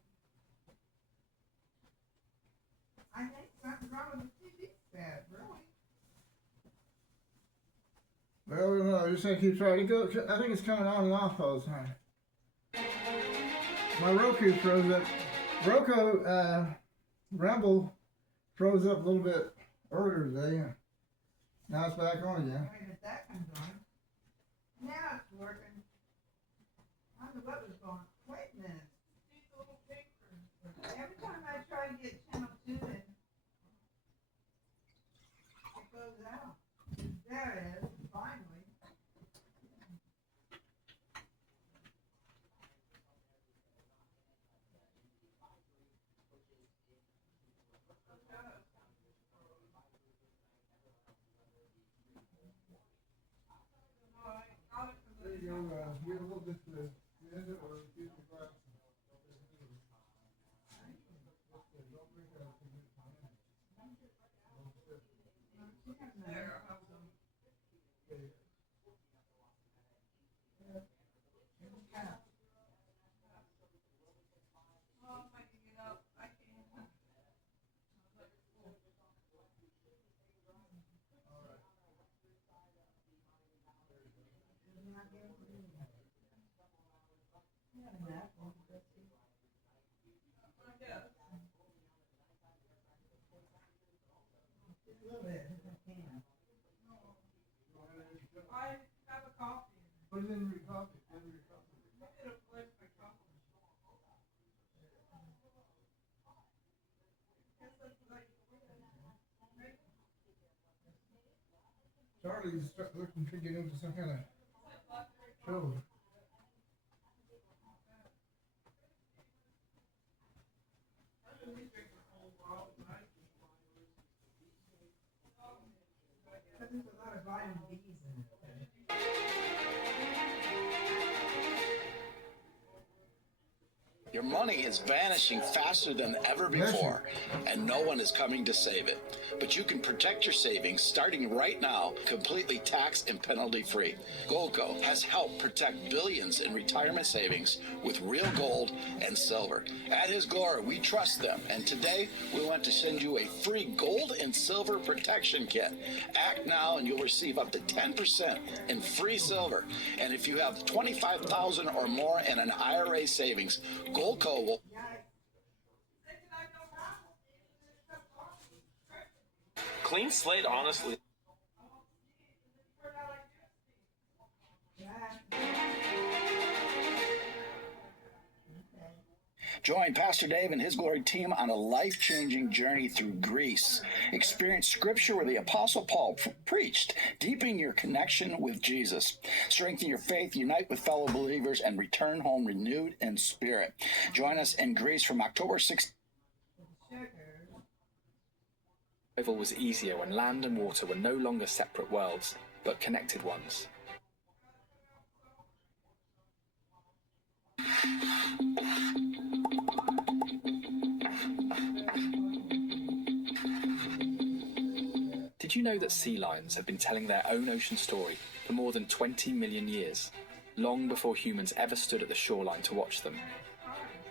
I think something's wrong with the TV set, really. Well, no, just gotta keep trying to go. I think it's coming on and off all the time. My Roku froze up. Roku, Rumble froze up a little bit earlier today. Now it's back on again. Wait a minute, that comes on. Now it's working. I don't know what was going on. Wait a minute. Every time I try to get channel 2 in, it goes out. There it is, finally. There you go. Get a little bit to the end or use your glass. little bit if I can. I have a coffee. Put it in your coffee. Put it in your coffee. I'm gonna flush my coffee. Charlie's looking to get into some kind of show. There's a lot of vitamin B's in it. Your money is vanishing faster than ever before, and no one is coming to save it. But you can protect your savings starting right now, completely tax and penalty free. Goldco has helped protect billions in retirement savings with real gold and silver. At His Glory, we trust them, and today we want to send you a free gold and silver protection kit. Act now and you'll receive up to 10% in free silver. And if you have $25,000 or more in an IRA savings, Goldco will Clean slate, honestly. join Pastor Dave and his Glory team on a life-changing journey through Greece. Experience scripture where the Apostle Paul preached, deepening your connection with Jesus. Strengthen your faith, unite with fellow believers, and return home renewed in spirit. Join us in Greece from October 6th. Survival was easier when land and water were no longer separate worlds, but connected ones. Did you know that sea lions have been telling their own ocean story for more than 20 million years, long before humans ever stood at the shoreline to watch them?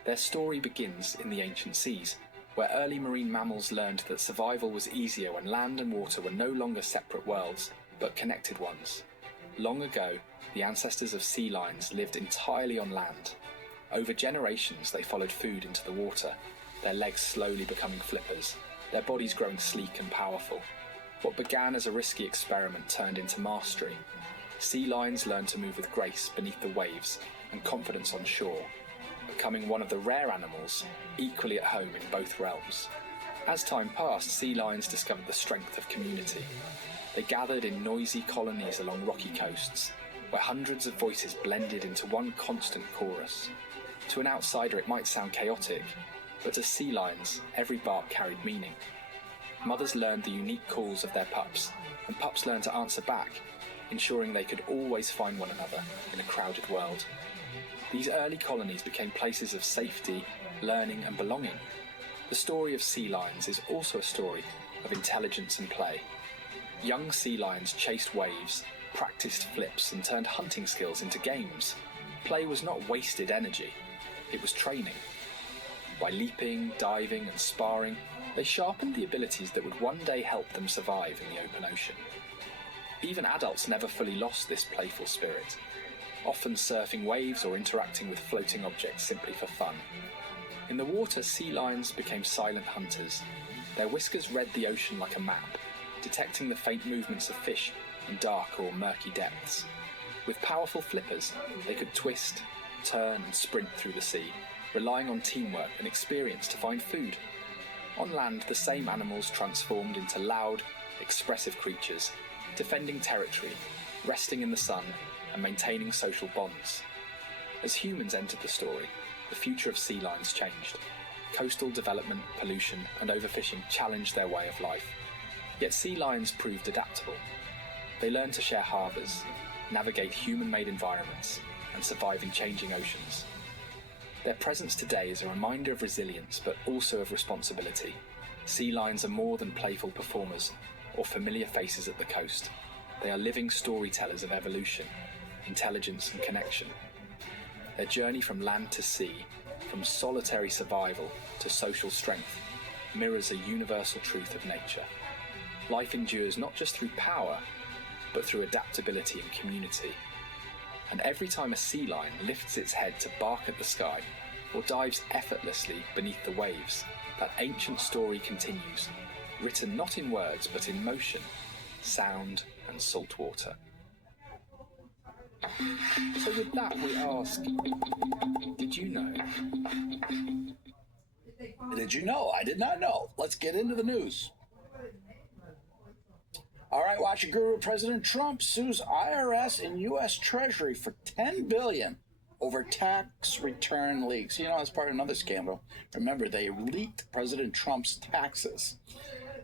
Their story begins in the ancient seas, where early marine mammals learned that survival was easier when land and water were no longer separate worlds, but connected ones. Long ago, the ancestors of sea lions lived entirely on land. Over generations, they followed food into the water, their legs slowly becoming flippers, their bodies growing sleek and powerful. What began as a risky experiment turned into mastery. Sea lions learned to move with grace beneath the waves and confidence on shore, becoming one of the rare animals equally at home in both realms. As time passed, sea lions discovered the strength of community. They gathered in noisy colonies along rocky coasts, where hundreds of voices blended into one constant chorus. To an outsider, it might sound chaotic, but to sea lions, every bark carried meaning. Mothers learned the unique calls of their pups, and pups learned to answer back, ensuring they could always find one another in a crowded world. These early colonies became places of safety, learning, and belonging. The story of sea lions is also a story of intelligence and play. Young sea lions chased waves, practiced flips, and turned hunting skills into games. Play was not wasted energy, it was training. By leaping, diving, and sparring, they sharpened the abilities that would one day help them survive in the open ocean. Even adults never fully lost this playful spirit, often surfing waves or interacting with floating objects simply for fun. In the water, sea lions became silent hunters. Their whiskers read the ocean like a map, detecting the faint movements of fish in dark or murky depths. With powerful flippers, they could twist, turn, and sprint through the sea, relying on teamwork and experience to find food. On land, the same animals transformed into loud, expressive creatures, defending territory, resting in the sun, and maintaining social bonds. As humans entered the story, the future of sea lions changed. Coastal development, pollution, and overfishing challenged their way of life. Yet sea lions proved adaptable. They learned to share harbours, navigate human-made environments, and survive in changing oceans. Their presence today is a reminder of resilience, but also of responsibility. Sea lions are more than playful performers or familiar faces at the coast. They are living storytellers of evolution, intelligence, and connection. Their journey from land to sea, from solitary survival to social strength, mirrors a universal truth of nature. Life endures not just through power, but through adaptability and community. And every time a sea lion lifts its head to bark at the sky, or dives effortlessly beneath the waves, that ancient story continues. written not in words but in motion, sound and salt water. So with that we ask, did you know? Did you know? I did not know. Let's get into the news. All right, watching guru. President Trump sues IRS and U.S. Treasury for $10 billion over tax return leaks. You know, as part of another scandal. Remember, they leaked President Trump's taxes.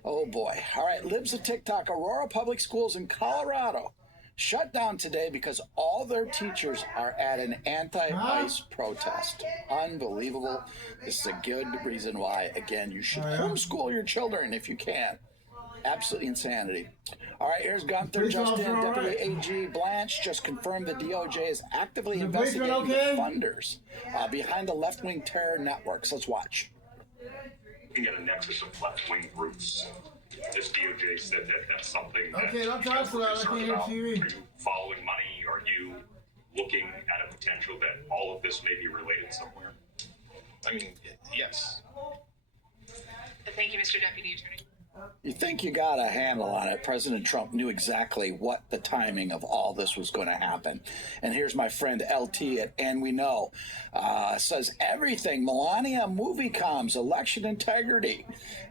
Oh boy. All right, libs of TikTok. Aurora Public Schools in Colorado shut down today because all their teachers are at an anti-ICE protest. Unbelievable. This is a good reason why, again, you should homeschool your children if you can. Absolutely insanity. All right, here's Gunther Justin. Deputy AG Blanche just confirmed the DOJ is actively investigating the funders behind the left-wing terror networks. Let's watch. Looking at a nexus of left-wing groups. This DOJ said that that's something that Okay, don't talk so loud. I can't hear TV. Are you following money? Are you looking at a potential that all of this may be related somewhere? I mean, yes. Thank you, Mr. Deputy Attorney. You think you got a handle on it. President Trump knew exactly what the timing of all this was going to happen. And here's my friend LT at And We Know. Says everything. Melania movie comms, election integrity.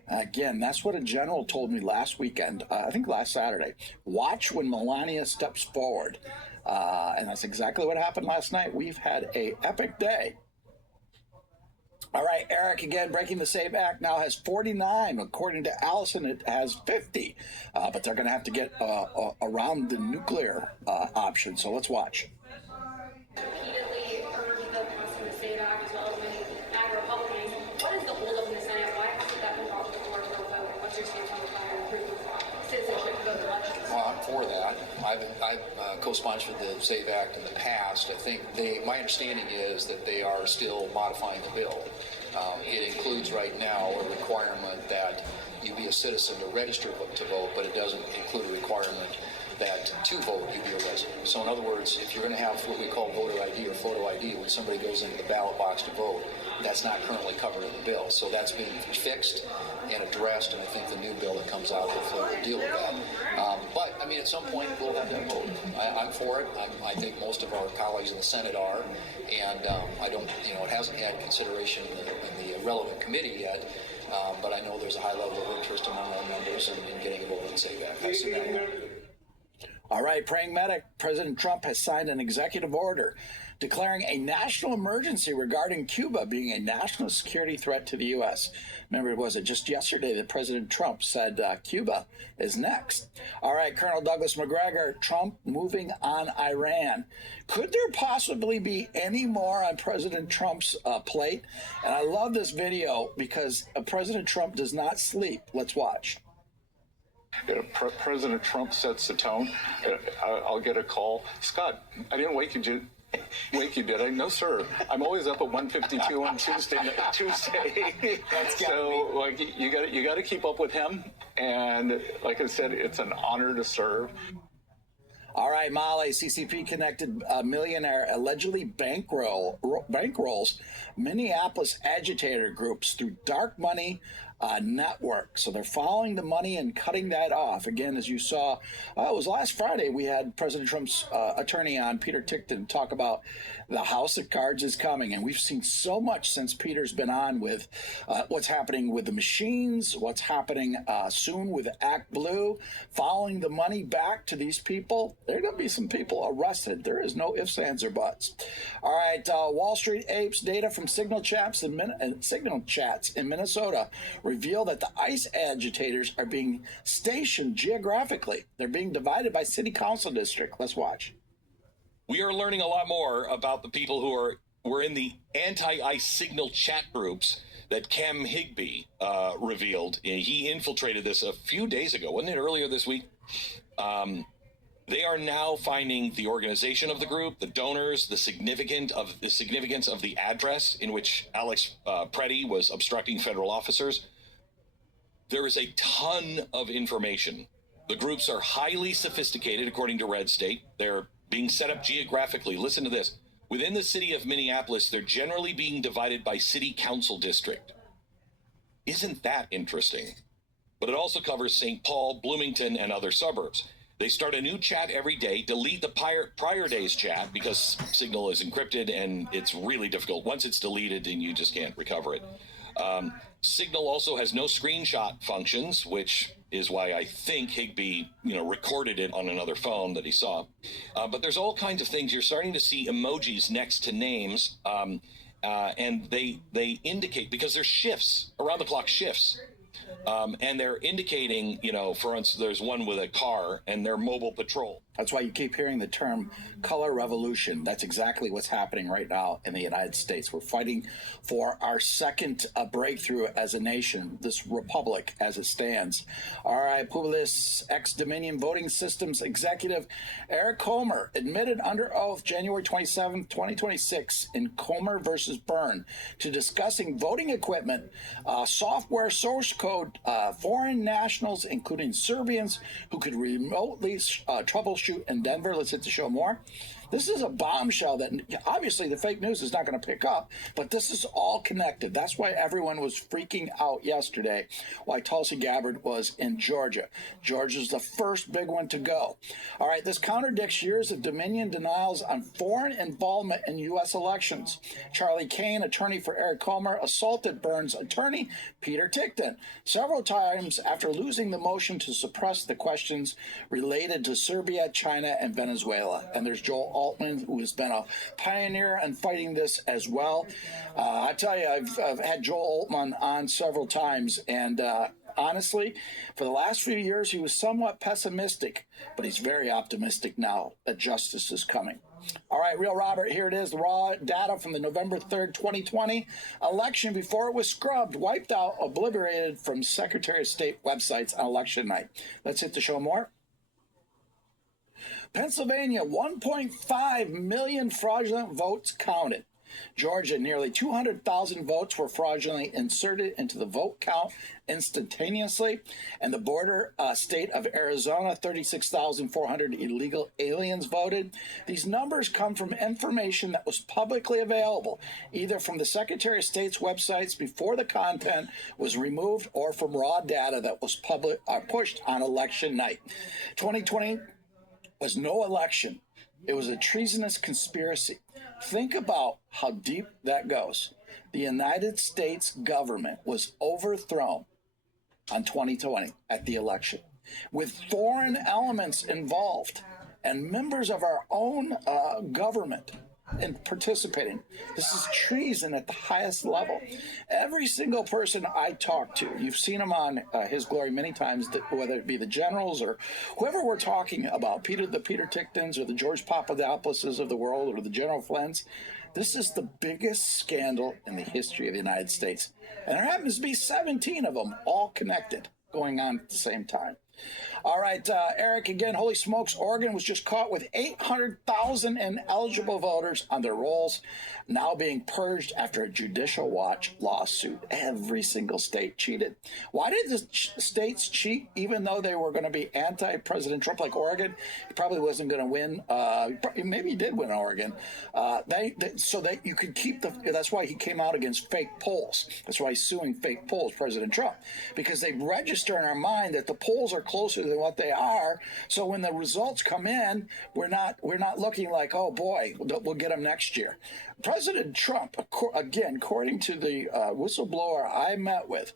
Again, that's what a general told me last weekend. I think last Saturday. Watch when Melania steps forward. And that's exactly what happened last night. We've had an epic day. All right, Eric, again, Breaking the SAVE Act now has 49. According to Allison, it has 50. But they're going to have to get around the nuclear option. So let's watch. Repeatedly urged the passing the SAVE Act as well as many MAGA Republicans. What is the holdup in the Senate? Why hasn't that been brought to the floor for a vote? And what's your stance on the fire and proof of citizenship vote elections? Well, I'm for that. I've co-sponsored the SAVE Act in the past. I think my understanding is that they are still modifying the bill. It includes right now a requirement that you be a citizen to register to vote, but it doesn't include a requirement that to vote you be a resident. So in other words, if you're going to have what we call voter ID or photo ID when somebody goes into the ballot box to vote, that's not currently covered in the bill. So that's been fixed and addressed, and I think the new bill that comes out hopefully will deal with that. But I mean, at some point we'll have that vote. I'm for it. I think most of our colleagues in the Senate are, and I don't, it hasn't had consideration in the relevant committee yet. But I know there's a high level of interest among our members in getting a vote on SAVE Act. All right, Praying Medic, President Trump has signed an executive order declaring a national emergency regarding Cuba being a national security threat to the U.S. Remember, was it just yesterday that President Trump said Cuba is next? All right, Colonel Douglas McGregor, Trump moving on Iran. Could there possibly be any more on President Trump's plate? And I love this video because President Trump does not sleep. Let's watch. President Trump sets the tone. I'll get a call. Scott, I didn't wake you, did I? No, sir. I'm always up at 1:52 on Tuesday. So, like, you got to keep up with him. And like I said, it's an honor to serve. All right, Molly, CCP-connected millionaire allegedly bankrolls Minneapolis agitator groups through dark money network. So they're following the money and cutting that off. Again, as you saw, it was last Friday we had President Trump's attorney on, Peter Tickton, talk about the House of Cards is coming. And we've seen so much since Peter's been on with what's happening with the machines, what's happening soon with Act Blue, following the money back to these people. There are going to be some people arrested. There is no ifs, ands, or buts. All right, Wall Street Apes data from Signal Chats in Minnesota reveal that the ICE agitators are being stationed geographically. They're being divided by city council district. Let's watch. We are learning a lot more about the people who were in the anti-ICE Signal chat groups that Kem Higby revealed. He infiltrated this a few days ago, wasn't it, earlier this week? They are now finding the organization of the group, the donors, the significance of the address in which Alex Preddy was obstructing federal officers. There is a ton of information. The groups are highly sophisticated, according to Red State. They're being set up geographically. Listen to this. Within the city of Minneapolis, they're generally being divided by city council district. Isn't that interesting? but it also covers St. Paul, Bloomington, and other suburbs. They start a new chat every day, delete the prior day's chat because Signal is encrypted and it's really difficult. Once it's deleted, then you just can't recover it. Signal also has no screenshot functions, which is why I think Higby, recorded it on another phone that he saw. But there's all kinds of things. You're starting to see emojis next to names, and they indicate, because there's shifts, around the clock shifts. And they're indicating, for instance, there's one with a car and their mobile patrol. That's why you keep hearing the term color revolution. That's exactly what's happening right now in the United States. We're fighting for our second breakthrough as a nation, this republic as it stands. R.I. Publius, ex-Dominion Voting Systems executive Eric Comer admitted under oath January 27, 2026 in Comer versus Byrne to discussing voting equipment, software source code, foreign nationals, including Serbians, who could remotely troubleshoot in Denver. Let's hit the show more. This is a bombshell that obviously the fake news is not going to pick up, but this is all connected. That's why everyone was freaking out yesterday, why Tulsi Gabbard was in Georgia. Georgia's the first big one to go. All right, this contradicts years of Dominion denials on foreign involvement in U.S. elections. Charlie Kane, attorney for Eric Comer, assaulted Byrne's attorney, Peter Tickton, several times after losing the motion to suppress the questions related to Serbia, China, and Venezuela. And there's Joel Altman, who has been a pioneer in fighting this as well. I tell you, I've had Joel Altman on several times, and honestly, for the last few years, he was somewhat pessimistic, but he's very optimistic now that justice is coming. All right, Real Robert, here it is, the raw data from the November 3rd, 2020 election before it was scrubbed, wiped out, obliterated from Secretary of State websites on election night. Let's hit the show more. Pennsylvania, 1.5 million fraudulent votes counted. Georgia, nearly 200,000 votes were fraudulently inserted into the vote count instantaneously. And the border state of Arizona, 36,400 illegal aliens voted. These numbers come from information that was publicly available, either from the Secretary of State's websites before the content was removed or from raw data that was pushed on election night. 2020 was no election. It was a treasonous conspiracy. Think about how deep that goes. The United States government was overthrown on 2020 at the election with foreign elements involved and members of our own government in participating. This is treason at the highest level. Every single person I talk to, you've seen him on His Glory many times, whether it be the generals or whoever we're talking about, the Peter Ticktons or the George Papadopouloses of the world or the General Flynn's. This is the biggest scandal in the history of the United States. And there happens to be 17 of them all connected going on at the same time. All right, Eric, again, holy smokes, Oregon was just caught with 800,000 ineligible voters on their rolls, now being purged after a Judicial Watch lawsuit. Every single state cheated. Why did the states cheat, even though they were going to be anti-President Trump, like Oregon? He probably wasn't going to win. Maybe he did win Oregon. So that you could keep that's why he came out against fake polls. That's why he's suing fake polls, President Trump, because they register in our mind that the polls are closer than what they are. So when the results come in, we're not looking like, oh boy, we'll get them next year. President Trump, again, according to the whistleblower I met with,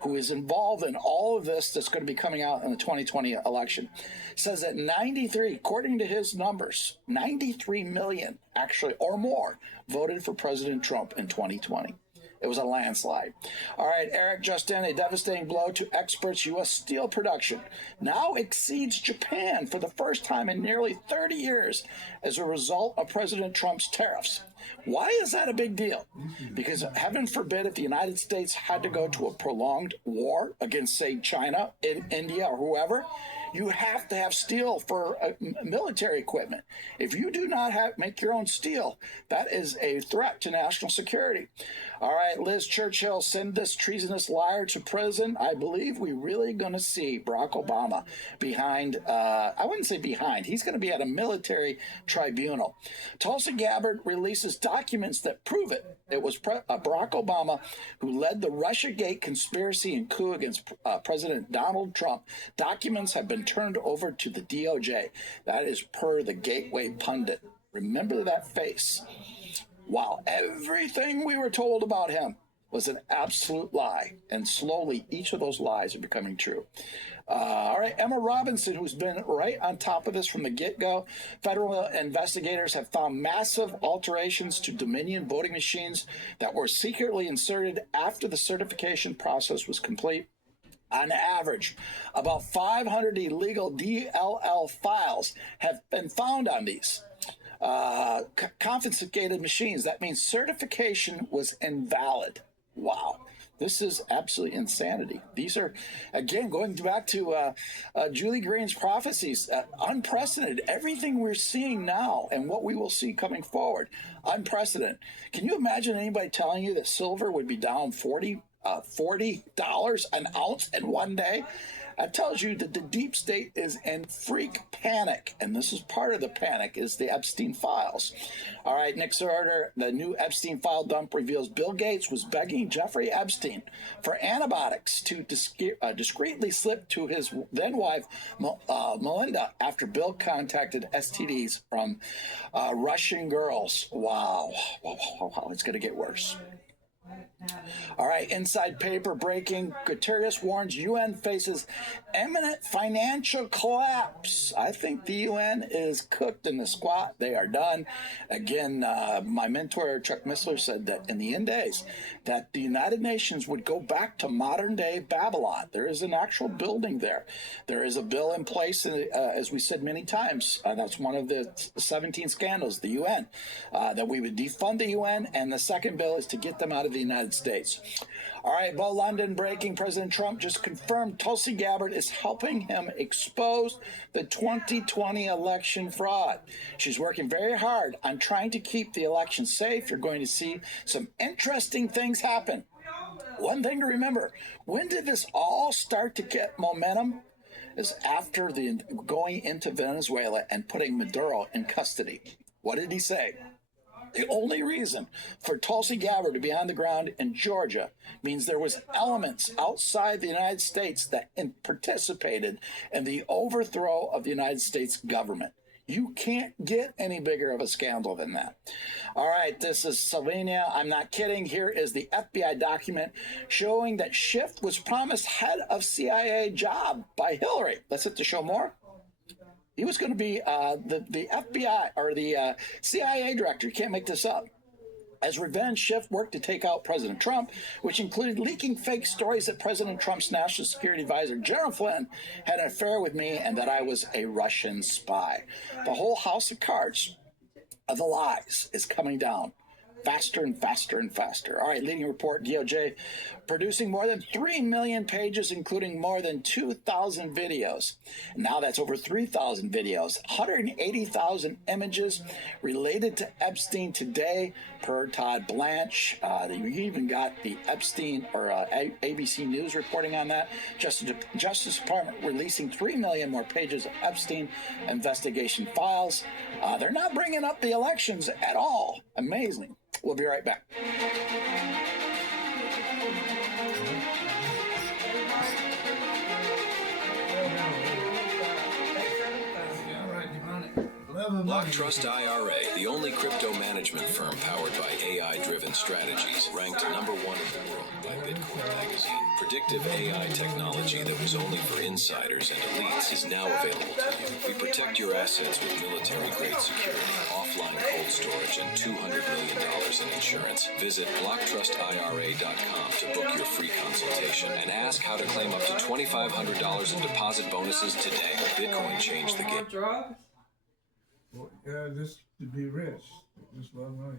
who is involved in all of this that's going to be coming out in the 2020 election, says that 93, according to his numbers, 93 million actually or more voted for President Trump in 2020. It was a landslide. All right, Eric, just in, a devastating blow to experts. U.S. steel production now exceeds Japan for the first time in nearly 30 years as a result of President Trump's tariffs. Why is that a big deal? Because heaven forbid if the United States had to go to a prolonged war against, say, China, India, or whoever, you have to have steel for military equipment. If you do not make your own steel, that is a threat to national security. All right, Liz Churchill, send this treasonous liar to prison. I believe we're really going to see Barack Obama behind, I wouldn't say behind, he's going to be at a military tribunal. Tulsi Gabbard releases documents that prove it. It was Barack Obama who led the Russiagate conspiracy and coup against President Donald Trump. Documents have been turned over to the DOJ. That is per the Gateway Pundit. Remember that face. Wow, everything we were told about him was an absolute lie. And slowly, each of those lies are becoming true. All right, Emma Robinson, who's been right on top of this from the get-go. Federal investigators have found massive alterations to Dominion voting machines that were secretly inserted after the certification process was complete. On average, about 500 illegal DLL files have been found on these. Confiscated machines. That means certification was invalid. Wow. This is absolutely insanity. These are, again, going back to Julie Green's prophecies, unprecedented. Everything we're seeing now and what we will see coming forward, unprecedented. Can you imagine anybody telling you that silver would be down $40 an ounce in one day? That tells you that the deep state is in freak panic, and this is part of the panic, is the Epstein files. All right, Nick's order, the new Epstein file dump reveals Bill Gates was begging Jeffrey Epstein for antibiotics to discreetly slip to his then-wife, Melinda, after Bill contacted STDs from Russian girls. Wow, it's going to get worse. All right, inside paper breaking. Guterres warns UN faces imminent financial collapse. I think the UN is cooked in the squat. They are done. Again, my mentor, Chuck Missler, said that in the end days, that the United Nations would go back to modern-day Babylon. There is an actual building there. There is a bill in place, as we said many times, that's one of the 17 scandals, the UN, that we would defund the UN, and the second bill is to get them out of the United States. All right, Bo London breaking. President Trump just confirmed Tulsi Gabbard is helping him expose the 2020 election fraud. She's working very hard on trying to keep the election safe. You're going to see some interesting things happen. One thing to remember, when did this all start to get momentum? Is after the going into Venezuela and putting Maduro in custody. What did he say? The only reason for Tulsi Gabbard to be on the ground in Georgia means there was elements outside the United States that participated in the overthrow of the United States government. You can't get any bigger of a scandal than that. All right, this is Slovenia. I'm not kidding. Here is the FBI document showing that Schiff was promised head of CIA job by Hillary. Let's hit the show more. He was going to be the FBI or the CIA director. You can't make this up. As revenge, Schiff worked to take out President Trump, which included leaking fake stories that President Trump's national security advisor, General Flynn, had an affair with me and that I was a Russian spy. The whole house of cards of the lies is coming down faster and faster and faster. All right, leading report, DOJ producing more than 3 million pages, including more than 2,000 videos. Now that's over 3,000 videos, 180,000 images related to Epstein today, per Todd Blanche. You even got the Epstein or ABC News reporting on that. Justice Department releasing 3 million more pages of Epstein investigation files. They're not bringing up the elections at all. Amazing. We'll be right back. BlockTrust IRA, the only crypto management firm powered by AI-driven strategies, ranked #1 in the world by Bitcoin Magazine. Predictive AI technology that was only for insiders and elites is now available to you. We protect your assets with military-grade security, offline cold storage, and $200 million in insurance. Visit BlockTrustIRA.com to book your free consultation and ask how to claim up to $2,500 in deposit bonuses today. Bitcoin changed the game. Just to be rich. Just love money.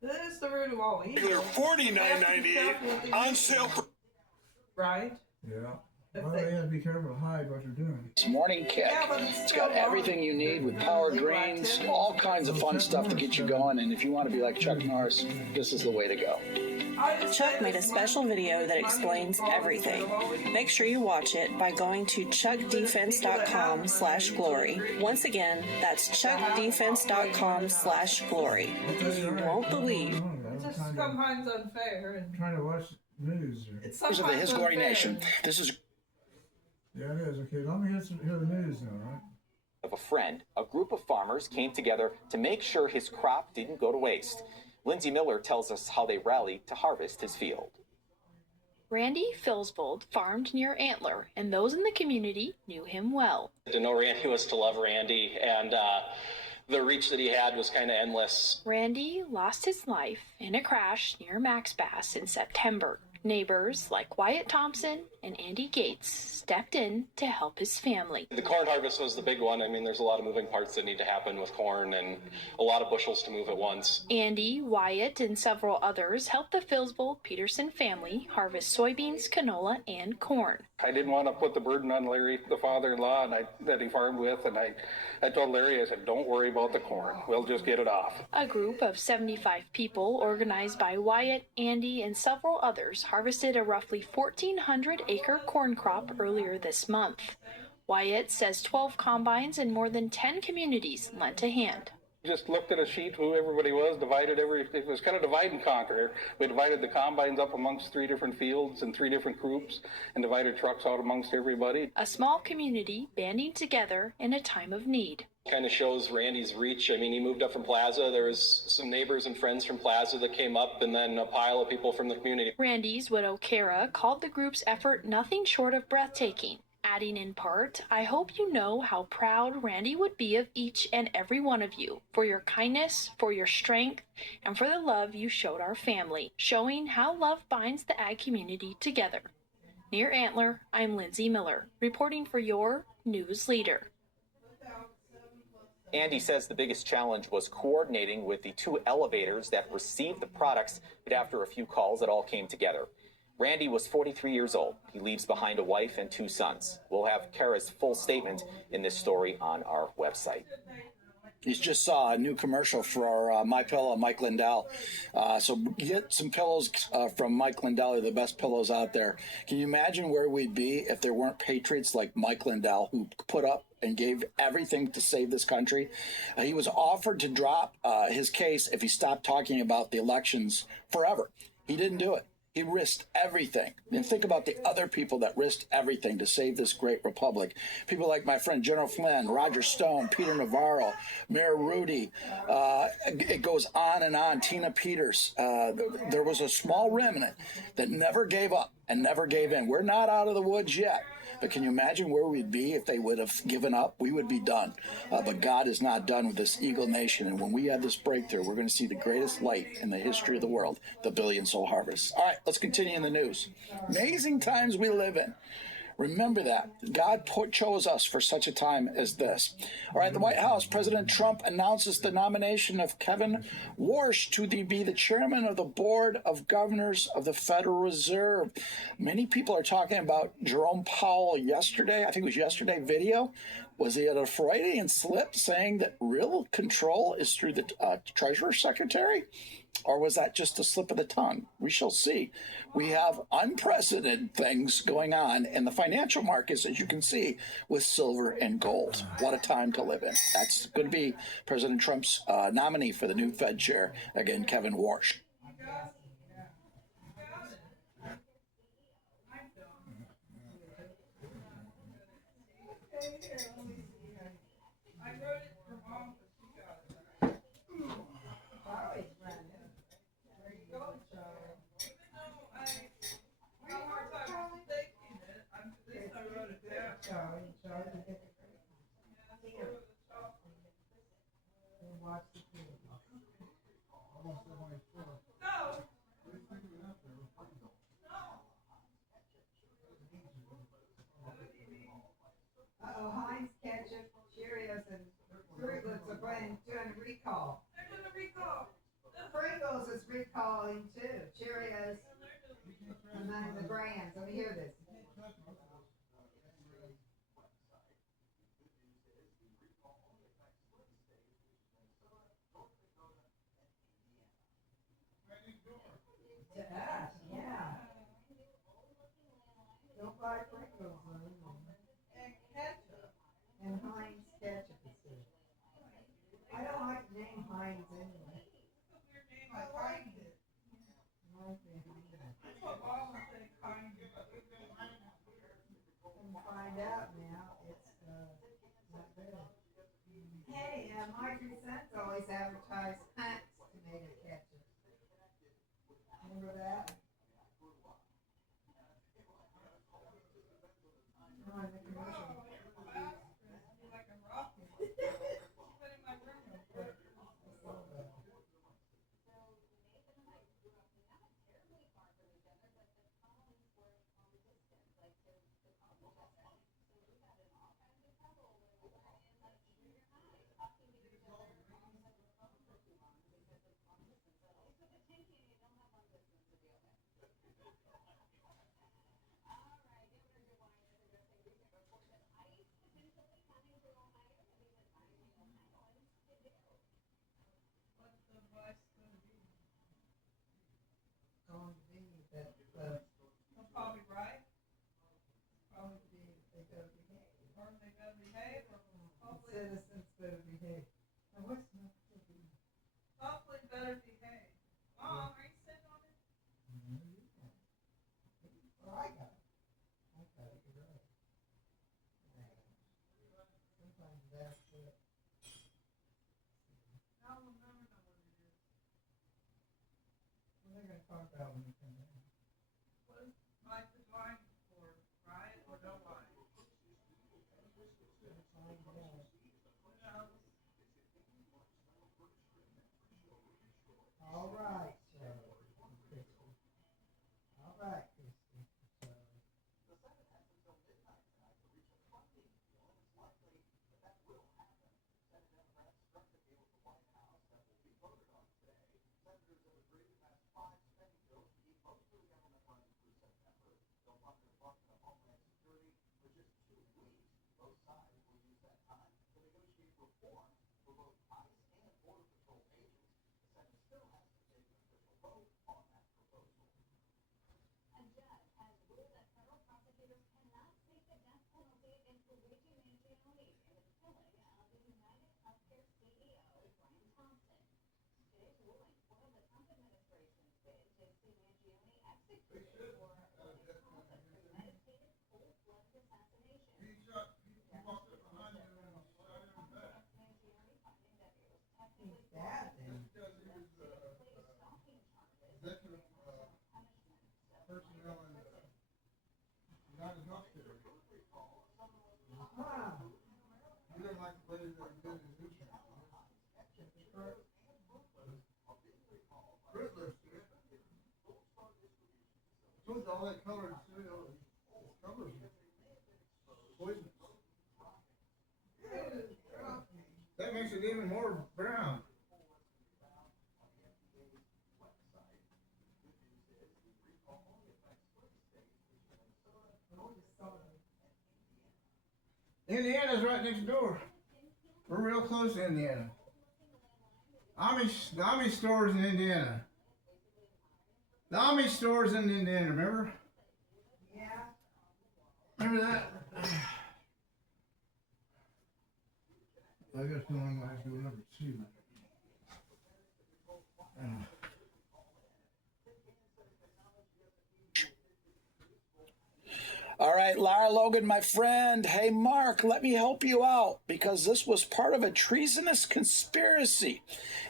This is the root of all evil. They're $49.98 on sale. Right? Yeah. Well, they have to be careful to hide what they're doing. It's Morning Kick. It's got everything you need with power greens, all kinds of fun stuff to get you going. And if you want to be like Chuck Norris, this is the way to go. Chuck made a special video that explains everything. Make sure you watch it by going to chuckdefense.com/glory. Once again, that's chuckdefense.com/glory. You won't believe. Just sometimes unfair. And Trying to watch news. it's Members of the sometimes His Glory unfair. Nation, this is Yeah, it is. Okay, let me hear the news now, right? Of a friend, a group of farmers came together to make sure his crop didn't go to waste. Lindsay Miller tells us how they rallied to harvest his field. Randy Filsbold farmed near Antler, and those in the community knew him well. To know Randy was to love Randy, and the reach that he had was kind of endless. Randy lost his life in a crash near Max Bass in September. Neighbors like Wyatt Thompson and Andy Gates stepped in to help his family. The corn harvest was the big one. I mean, there's a lot of moving parts that need to happen with corn and a lot of bushels to move at once. Andy, Wyatt, and several others helped the Filsbold Peterson family harvest soybeans, canola, and corn. I didn't want to put the burden on Larry, the father-in-law that he farmed with, and I told Larry, I said, don't worry about the corn. We'll just get it off. A group of 75 people, organized by Wyatt, Andy, and several others, harvested a roughly 1,400-acre corn crop earlier this month. Wyatt says 12 combines and more than 10 communities lent a hand. Just looked at a sheet who everybody was, it was kind of divide and conquer. We divided the combines up amongst 3 different fields and 3 different groups and divided trucks out amongst everybody. A small community banding together in a time of need. Kind of shows Randy's reach. I mean, he moved up from Plaza. There was some neighbors and friends from Plaza that came up, and then a pile of people from the community. Randy's widow, Kara, called the group's effort nothing short of breathtaking, adding in part, "I hope you know how proud Randy would be of each and every one of you for your kindness, for your strength, and for the love you showed our family," showing how love binds the ag community together. Near Antler, I'm Lindsay Miller, reporting for your News Leader. Andy says the biggest challenge was coordinating with the 2 elevators that received the products, but after a few calls, it all came together. Randy was 43 years old. He leaves behind a wife and 2 sons. We'll have Kara's full statement in this story on our website. You just saw a new commercial for MyPillow, Mike Lindell. So get some pillows from Mike Lindell. They're the best pillows out there. Can you imagine where we'd be if there weren't patriots like Mike Lindell who put up and gave everything to save this country? He was offered to drop his case if he stopped talking about the elections forever. He didn't do it. He risked everything. And think about the other people that risked everything to save this great republic. People like my friend General Flynn, Roger Stone, Peter Navarro, Mayor Rudy. It goes on and on. Tina Peters. There was a small remnant that never gave up and never gave in. We're not out of the woods yet. But can you imagine where we'd be if they would have given up? We would be done. But God is not done with this Eagle Nation. And when we have this breakthrough, we're going to see the greatest light in the history of the world, the billion-soul harvest. All right, let's continue in the news. Amazing times we live in. Remember that. God chose us for such a time as this. All right, the White House, President Trump announces the nomination of Kevin Warsh to be the chairman of the Board of Governors of the Federal Reserve. Many people are talking about Jerome Powell yesterday. I think it was yesterday video. Was he at a Freudian slip saying that real control is through the Treasury Secretary? Or was that just a slip of the tongue? We shall see. We have unprecedented things going on in the financial markets, as you can see, with silver and gold. What a time to live in. That's going to be President Trump's nominee for the new Fed chair, again, Kevin Warsh. Heinz ketchup, Cheerios, and Fruit Loops are doing a recall. They're doing a recall. Pringles is recalling too. Cheerios, among the brands. Let me hear this. buy Pringles and ketchup. And Heinz ketchup is good. I don't like the name Heinz anyway. I like it. That's what Mama said, kind of. And find out now, it's not good. Hey, my two sons always advertise Heinz tomato ketchup. Remember that? Oh, in the commercial. Like a rocket. Put in my room real quick. What's the advice going to be? Going to be that, They'll probably right. probably be, they better behave. Or they better behave, or hopefully, Citizens better behave. Now, what's not to be? hopefully better behave. Mom, are you sitting on it? Well, I got it. You're right. Sometimes that's it. I'll never know what it is. What are they gonna talk about when you come in? What is life is lying for? Riot or no riot? Find out. Who knows? All right, so, Christie. All right, Christie. So, that then. Executive personnel in United Healthcare. Ah, You don't like the lady that did his insurance. Chris lives here. Told you all that colored cereal covers poisonous. That makes it even more brown. Indiana's right next door. We're real close to Indiana. The Amish stores in Indiana. The Amish stores in Indiana, remember? yeah. Remember that? I got a feeling I have to go number 2. All right, Lara Logan, my friend. Hey, Mark, let me help you out because this was part of a treasonous conspiracy,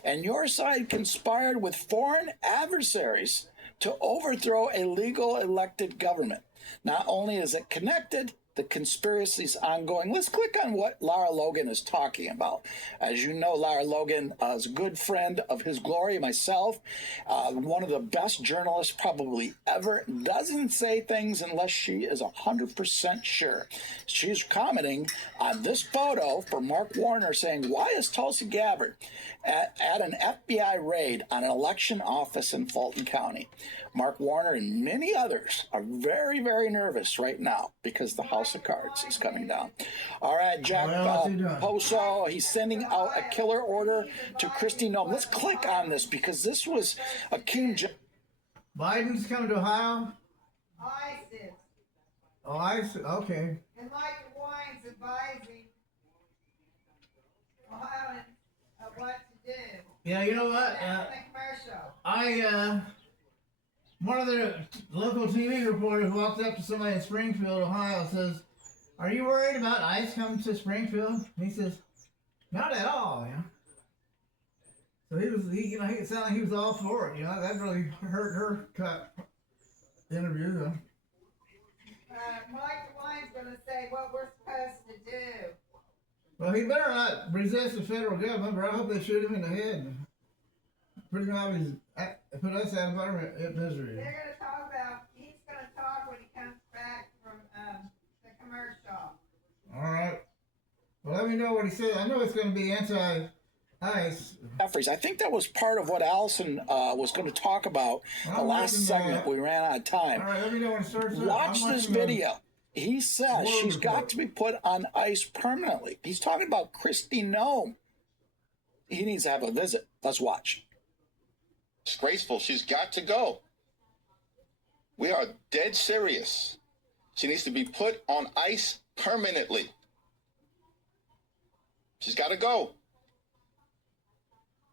and your side conspired with foreign adversaries to overthrow a legal elected government. Not only is it connected, the conspiracy is ongoing. Let's click on what Lara Logan is talking about. As you know, Lara Logan is a good friend of His Glory, myself, one of the best journalists probably ever. Doesn't say things unless she is 100% sure. She's commenting on this photo for Mark Warner saying, why is Tulsi Gabbard at an FBI raid on an election office in Fulton County? Mark Warner and many others are very, very nervous right now because the House of Cards is coming down. All right, Jack Poso, he's sending out a killer order to Kristi Noem. Let's click on this because this was a King. Biden's coming to Ohio. ISIS. Oh, I see. Okay. And Mike Wines advising Ohioans of what to do. Yeah, you know what? The commercial. One of the local TV reporters walked up to somebody in Springfield, Ohio, says, "Are you worried about ICE coming to Springfield?" He says, "Not at all." You know. So he it sounded like he was all for it. You know, that really hurt her cut interview. Though. Mike DeWine's going to say what we're supposed to do. Well, he better not resist the federal government, but I hope they shoot him in the head. Pretty much put us out of our misery. They're going to talk about, he's going to talk when he comes back from the commercial. All right. Well, let me know what he said. I know it's going to be anti-ICE. Jeffries, I think that was part of what Allison was going to talk about the last segment. We ran out of time. All right, let me know when it starts. Watch this video. He says she's got to be put on ice permanently. He's talking about Kristi Noem. He needs to have a visit. Let's watch. Disgraceful. She's got to go. We are dead serious. She needs to be put on ice permanently. She's got to go.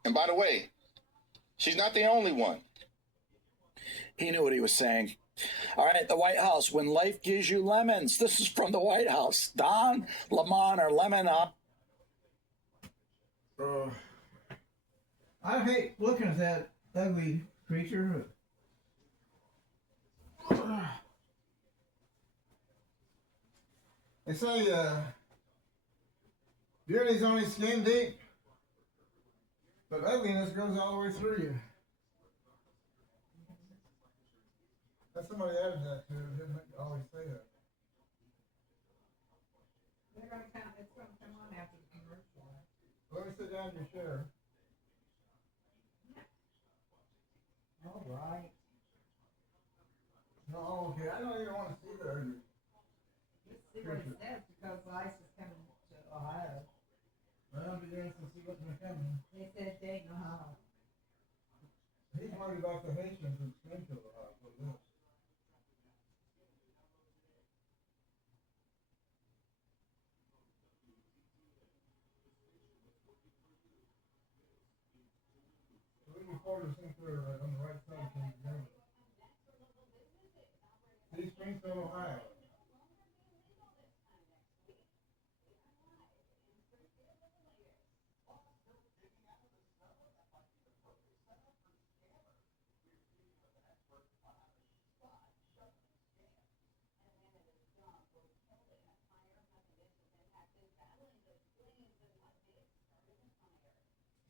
And by the way, she's not the only one. He knew what he was saying. All right, the White House. When life gives you lemons. This is from the White House. Don Lemon or Lemon Up. I hate looking at that ugly creature. They say beauty's only skin deep, but ugliness goes all the way through you. That's somebody added that to it. Didn't always say that. They're going to come, it's going to come on after the commercial. Let me sit down in your chair. All right. No, okay. I don't even want to see the ugly. Let's see what it says because ICE is coming to Ohio. Well, I'll be interested to see what's going to come. They said Dayton, Ohio. He's worried about the Haitians in Springfield, Ohio. For this. The reporters think they're on the right side of things. See, Springfield, Ohio.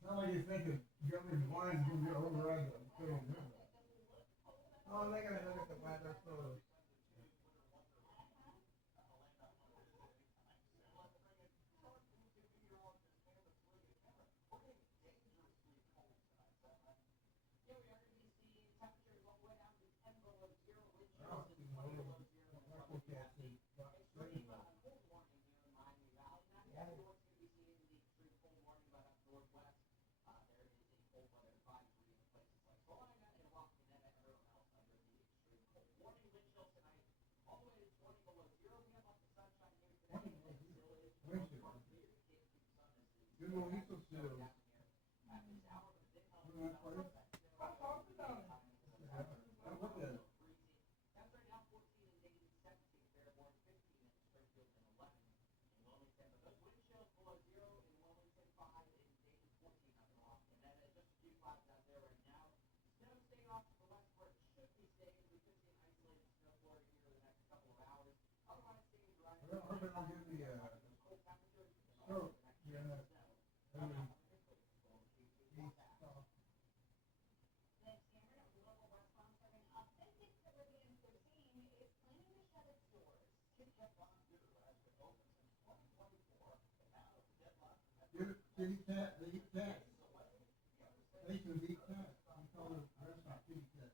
Not like you think that Governor DeWine is going to override the federal government. Oh, they're going to look at the weather first. Kitty cat, they eat cats. They can eat cats. We call it restaurant kitty cat.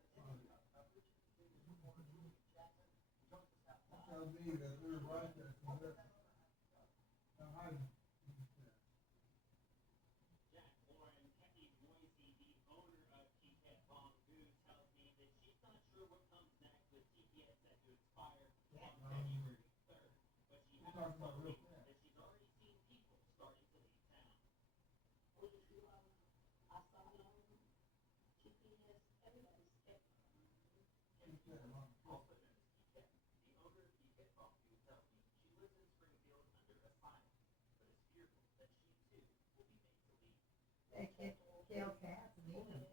That tells me that we're right there. talk about real fast. They can kill cats and eat them.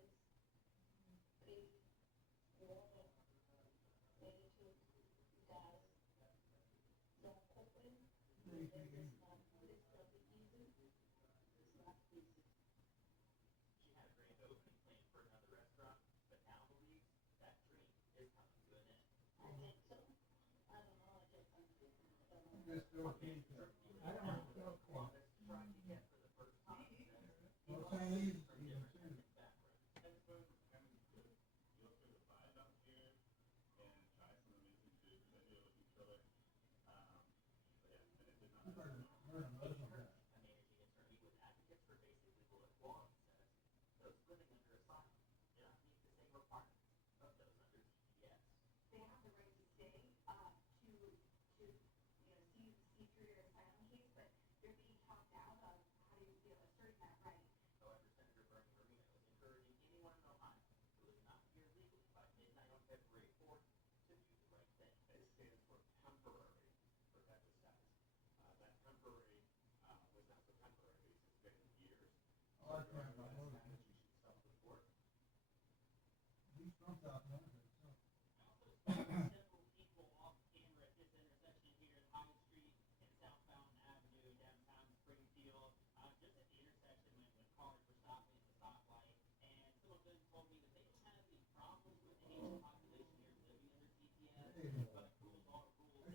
Just go keep it. I don't want to kill cats. Well, Chinese eat them too. Learn a Muslim guy. I like trying my motor. He's from South America, so.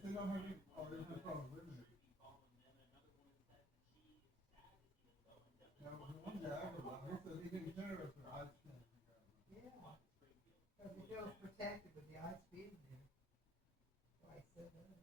They don't have any, oh, there's no problem living there. Now, the one guy I heard about, he said he didn't care if the ice cream. Yeah. Because it feels protected with the ice being there. So I said that.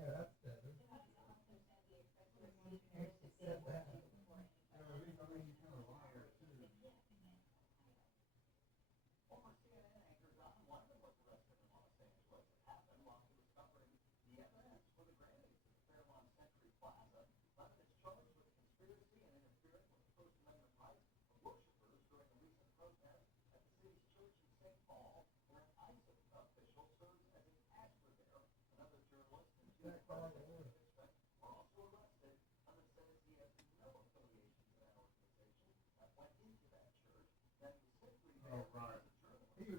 Yeah, that's better. Actually said that. Yeah, at least I mean, you kind of liar too. Oh, right. He was,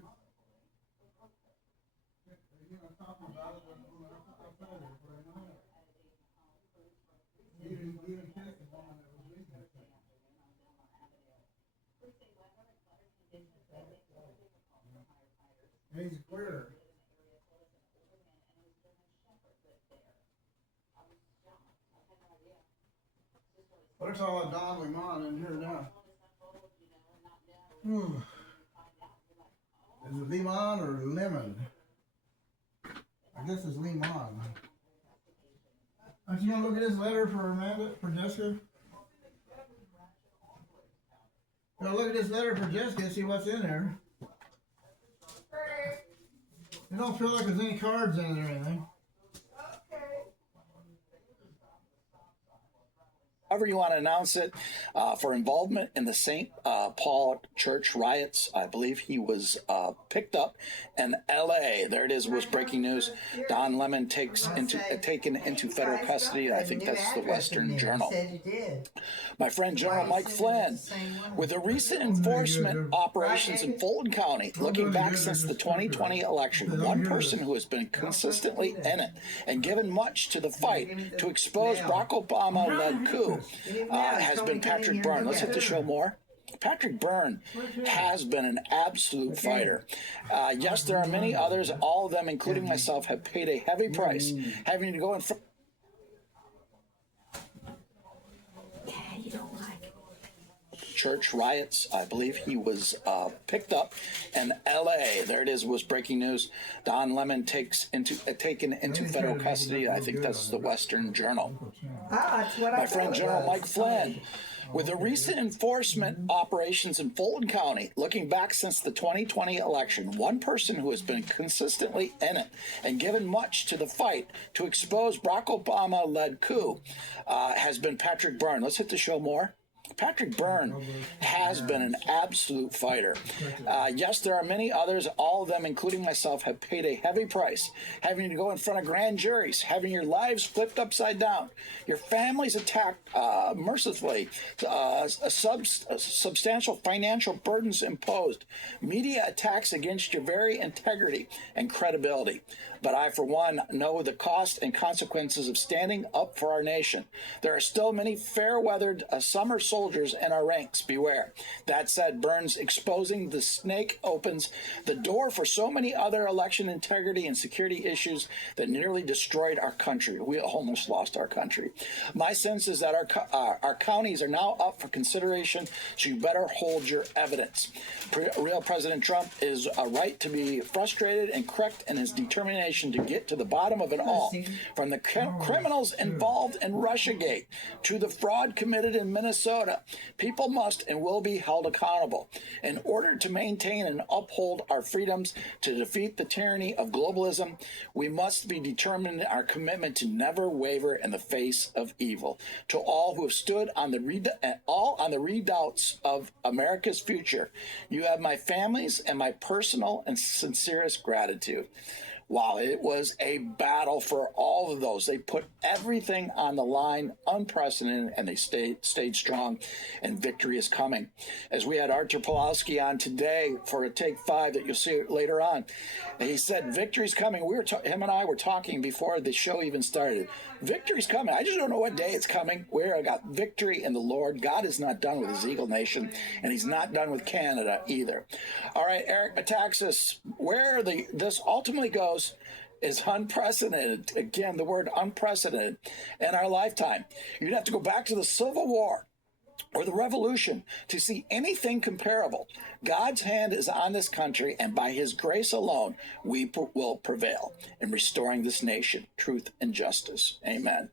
you know, talking about it when outside there, but I know. Even kissed the woman that was leaving that thing. And he's a queer. Well, there's all that Don Lemon in here now. Is it lemon or lemon? I guess it's lemon. Aren't you gonna look at this letter for Amanda, for Jessica? You know, look at this letter for Jessica and see what's in there. It don't feel like there's any cards in it or anything. however you want to announce it, for involvement in the St. Paul church riots. I believe he was picked up in L.A. There it is, was breaking news. Don Lemon taken into federal custody. I think that's the Western Journal. My friend General Mike Flynn, with the recent enforcement operations in Fulton County, looking back since the 2020 election, one person who has been consistently in it and given much to the fight to expose Barack Obama-led coup has been Patrick Byrne. Let's hit the show more. Patrick Byrne has been an absolute fighter. Yes, there are many others. All of them, including myself, have paid a heavy price, having to go in front. Church riots. I believe he was picked up in L.A. There it is, was breaking news. Don Lemon taken into federal custody. I think that's the Western Journal. My friend General Mike Flynn, with the recent enforcement operations in Fulton County, looking back since the 2020 election, one person who has been consistently in it and given much to the fight to expose Barack Obama-led coup has been Patrick Byrne. Let's hit the show more. Patrick Byrne has been an absolute fighter. Yes, there are many others. All of them, including myself, have paid a heavy price, having to go in front of grand juries, having your lives flipped upside down, your families attacked mercilessly, substantial financial burdens imposed, media attacks against your very integrity and credibility. But I, for one, know the cost and consequences of standing up for our nation. There are still many fair-weathered summer soldiers in our ranks. Beware. That said, Burns exposing the snake opens the door for so many other election integrity and security issues that nearly destroyed our country. We almost lost our country. My sense is that our counties are now up for consideration, so you better hold your evidence. Real President Trump is right to be frustrated and correct in his determination to get to the bottom of it all, from the criminals involved in Russiagate to the fraud committed in Minnesota. People must and will be held accountable. In order to maintain and uphold our freedoms, to defeat the tyranny of globalism, we must be determined in our commitment to never waver in the face of evil. To all who have stood on the redoubts of America's future, you have my family's and my personal and sincerest gratitude. Wow, it was a battle for all of those. They put everything on the line, unprecedented, and they stayed strong, and victory is coming. As we had Artur Pawlowski on today for a Take 5 that you'll see later on, he said, victory's coming. Him and I were talking before the show even started. Victory's coming. I just don't know what day it's coming. I got victory in the Lord. God is not done with his Eagle Nation, and he's not done with Canada either. All right, Eric Metaxas, where this ultimately goes is unprecedented. Again, the word unprecedented in our lifetime. You'd have to go back to the Civil War or the Revolution to see anything comparable. God's hand is on this country, and by his grace alone, we will prevail in restoring this nation, truth and justice. Amen.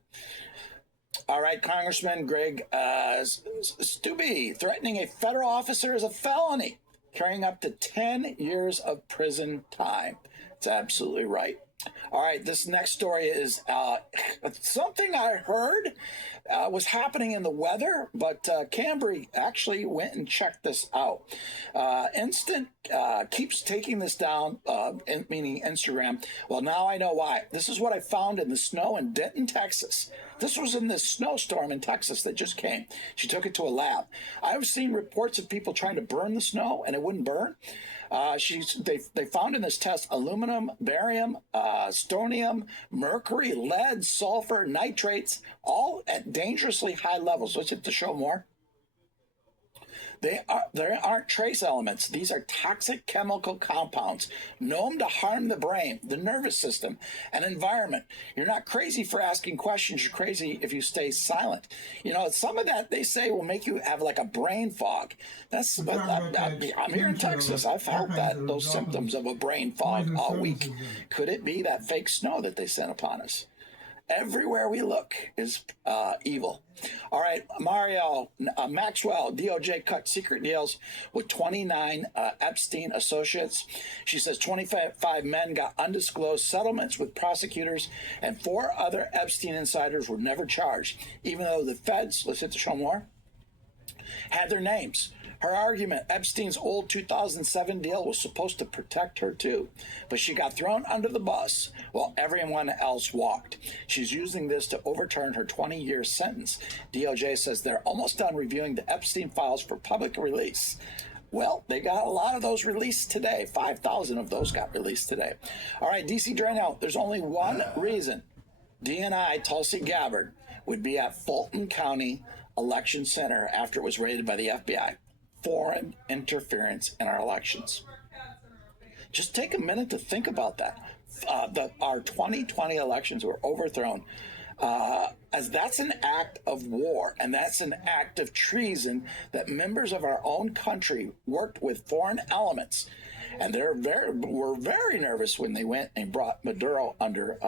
All right, Congressman Greg Steube, threatening a federal officer is a felony, carrying up to 10 years of prison time. It's absolutely right. All right, this next story is something I heard was happening in the weather, but Cambry actually went and checked this out. Instant keeps taking this down, meaning Instagram. Well, now I know why. This is what I found in the snow in Denton, Texas. This was in this snowstorm in Texas that just came. She took it to a lab. I've seen reports of people trying to burn the snow, and it wouldn't burn. They found in this test aluminum, barium, strontium, mercury, lead, sulfur, nitrates, all at dangerously high levels. Let's hit the show more. There aren't trace elements. These are toxic chemical compounds known to harm the brain, the nervous system, and environment. You're not crazy for asking questions. You're crazy if you stay silent. You know, some of that they say will make you have like a brain fog. I'm here in Texas. I've felt those symptoms of a brain fog all week. Could it be that fake snow that they sent upon us? Everywhere we look is evil. All right, Mario Maxwell, DOJ cut secret deals with 29 Epstein associates. She says 25 men got undisclosed settlements with prosecutors, and 4 other Epstein insiders were never charged, even though the feds, let's hit the show more, had their names. Her argument, Epstein's old 2007 deal was supposed to protect her too, but she got thrown under the bus while everyone else walked. She's using this to overturn her 20-year sentence. DOJ says they're almost done reviewing the Epstein files for public release. Well, they got a lot of those released today. 5,000 of those got released today. All right, DC Drano, there's only one reason DNI Tulsi Gabbard would be at Fulton County Election Center after it was raided by the FBI. Foreign interference in our elections. Just take a minute to think about that. Our 2020 elections were overthrown as that's an act of war, and that's an act of treason that members of our own country worked with foreign elements. And were very nervous when they went and brought Maduro under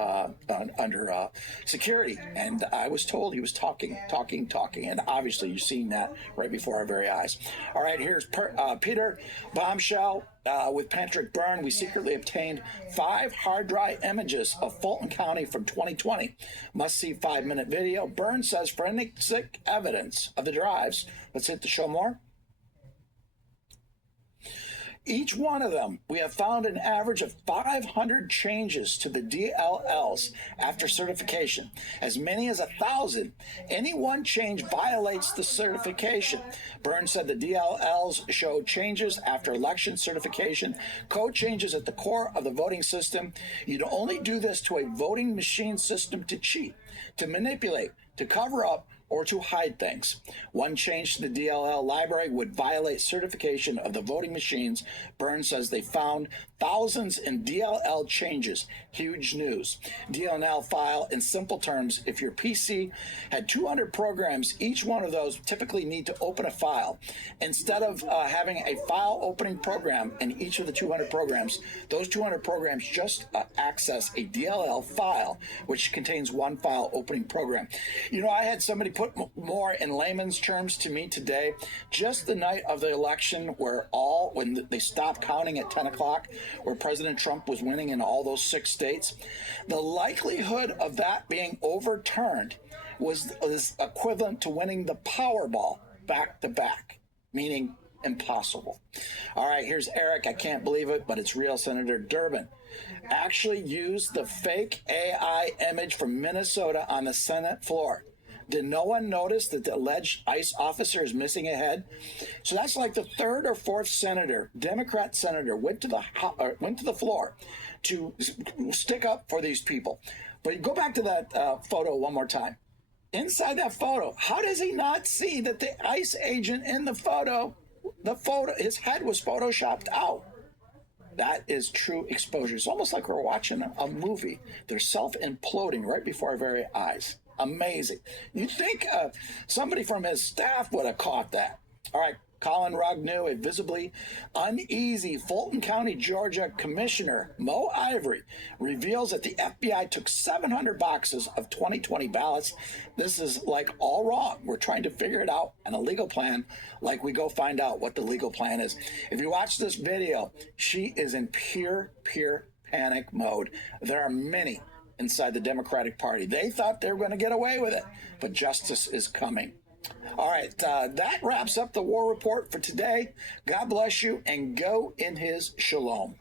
security. And I was told he was talking. And obviously you're seeing that right before our very eyes. All right, here's Peter Bombshell with Patrick Byrne. We secretly obtained 5 hard drive images of Fulton County from 2020. Must see 5-minute video. Byrne says forensic evidence of the drives. Let's hit the show more. Each one of them, we have found an average of 500 changes to the DLLs after certification, as many as 1,000. Any one change violates the certification. Byrne said the DLLs show changes after election certification, code changes at the core of the voting system. You'd only do this to a voting machine system to cheat, to manipulate, to cover up, or to hide things. One change to the DLL library would violate certification of the voting machines. Byrne says they found thousands in DLL changes. Huge news. DLL file, in simple terms, if your PC had 200 programs, each one of those typically need to open a file. Instead of having a file opening program in each of the 200 programs, those 200 programs just access a DLL file, which contains one file opening program. You know, I had somebody put more in layman's terms to me today. Just the night of the election when they stopped counting at 10 o'clock, where President Trump was winning in all those 6 states, the likelihood of that being overturned was equivalent to winning the Powerball back to back, meaning impossible. All right, here's Eric. I can't believe it, but it's real. Senator Durbin actually used the fake AI image from Minnesota on the Senate floor. Did no one notice that the alleged ICE officer is missing a head? So that's like the 3rd or 4th senator, Democrat senator, went to the floor to stick up for these people. But go back to that photo one more time. Inside that photo, how does he not see that the ICE agent in the photo, his head was photoshopped out? That is true exposure. It's almost like we're watching a movie. They're self-imploding right before our very eyes. Amazing. You'd think somebody from his staff would have caught that. All right, Colin Rugnew, a visibly uneasy Fulton County, Georgia Commissioner Mo Ivory, reveals that the FBI took 700 boxes of 2020 ballots. This is like all wrong. We're trying to figure it out, and a legal plan, like we go find out what the legal plan is. If you watch this video, she is in pure panic mode. There are many inside the Democratic Party. They thought they were going to get away with it, but justice is coming. All right, that wraps up the War Report for today. God bless you, and go in his shalom.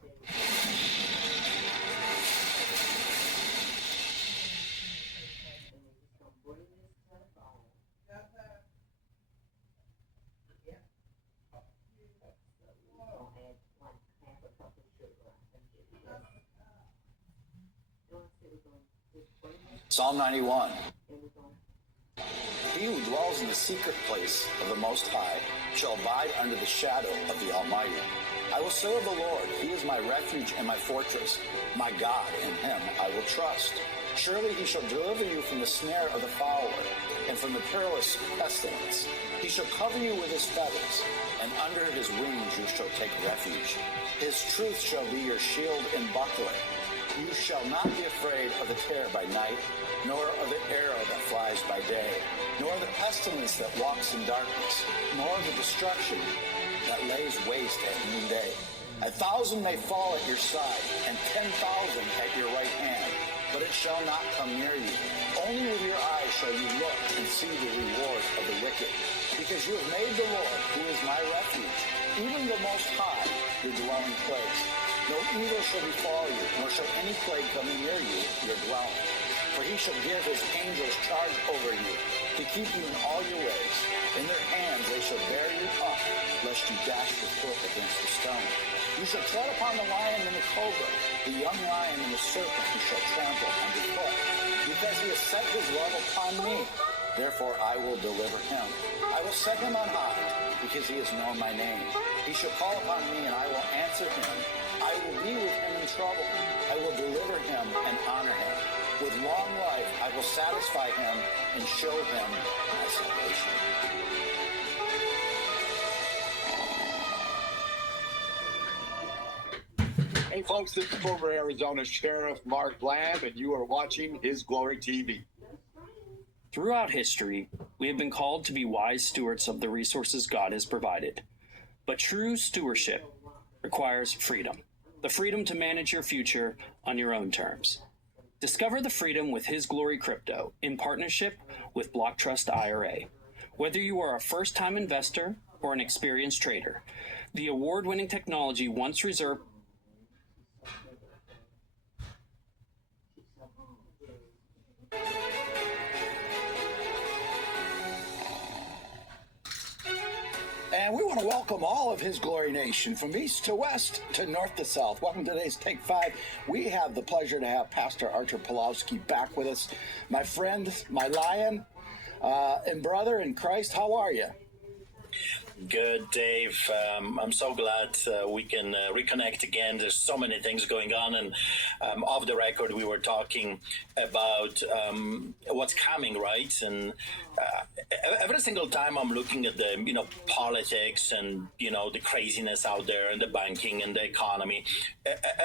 Psalm 91. He who dwells in the secret place of the Most High shall abide under the shadow of the Almighty. I will serve the Lord. He is my refuge and my fortress. My God, in him I will trust. Surely he shall deliver you from the snare of the fowler and from the perilous pestilence. He shall cover you with his feathers, and under his wings you shall take refuge. His truth shall be your shield and buckler. You shall not be afraid of the terror by night, nor of the arrow that flies by day, nor the pestilence that walks in darkness, nor the destruction that lays waste at noonday. 1,000 may fall at your side, and 10,000 at your right hand, but it shall not come near you. Only with your eyes shall you look and see the reward of the wicked, because you have made the Lord, who is my refuge, even the Most High, your dwelling place. No evil shall befall you, nor shall any plague come near you, your dwelling. For he shall give his angels charge over you, to keep you in all your ways. In their hands they shall bear you up, lest you dash your foot against a stone. You shall tread upon the lion and the cobra, the young lion and the serpent you shall trample underfoot. Because he has set his love upon me, therefore I will deliver him. I will set him on high, because he has known my name. He shall call upon me, and I will answer him. I will be with him in trouble. I will deliver him and honor him. With long life I will satisfy him and show him my salvation. Hey folks, this is former Arizona Sheriff Mark Bland, and you are watching His Glory TV. Throughout history, we have been called to be wise stewards of the resources God has provided. But true stewardship requires freedom. The freedom to manage your future on your own terms. Discover the freedom with His Glory Crypto in partnership with Block Trust IRA. Whether you are a first-time investor or an experienced trader, the award-winning technology once reserved And we want to welcome all of His Glory Nation from east to west to north to south. Welcome to today's Take 5. We have the pleasure to have Pastor Artur Pawlowski back with us. My friend, my lion, and brother in Christ, how are you? Good, Dave. I'm so glad we can reconnect again. There's so many things going on, and off the record, we were talking about what's coming, right? And every single time I'm looking at the, politics and, the craziness out there and the banking and the economy,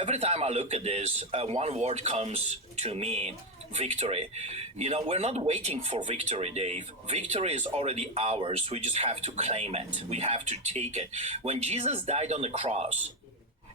every time I look at this, one word comes to me: victory. We're not waiting for victory, Dave. Victory is already ours. We just have to claim it. We have to take it. When Jesus died on the cross,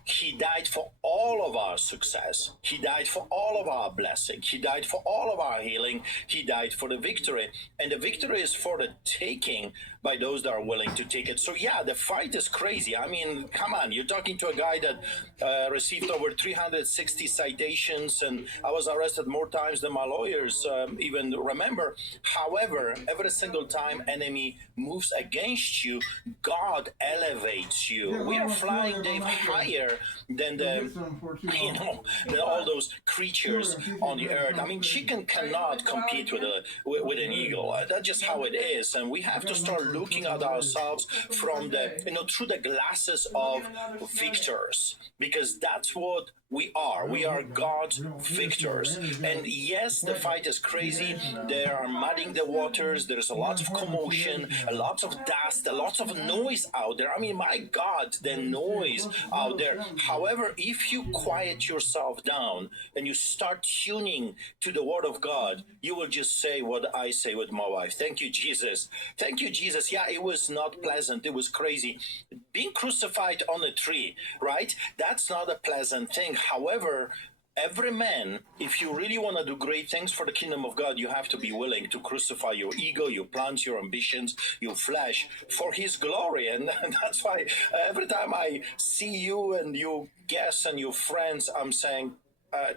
He died for all of our success. He died for all of our blessing. He died for all of our healing. He died for the victory. And the victory is for the taking by those that are willing to take it. So yeah, the fight is crazy. I mean, come on, you're talking to a guy that received over 360 citations, and I was arrested more times than my lawyers even remember. However, every single time enemy moves against you, God elevates you. We are flying, Dave, higher than than all those creatures on the earth. I mean, chicken cannot compete with an eagle. That's just how it is, and we have to start looking at ourselves from through the glasses of victors, because that's what we are. We are God's victors. And yes, the fight is crazy. They are muddying the waters. There's a lot of commotion, a lot of dust, a lot of noise out there. I mean, my God, the noise out there. However, if you quiet yourself down and you start tuning to the Word of God, you will just say what I say with my wife. Thank you, Jesus. Thank you, Jesus. Yeah, it was not pleasant. It was crazy. Being crucified on a tree, right? That's not a pleasant thing. However, every man, if you really want to do great things for the kingdom of God, you have to be willing to crucify your ego, your plans, your ambitions, your flesh for His glory. And that's why every time I see you and your guests and your friends, I'm saying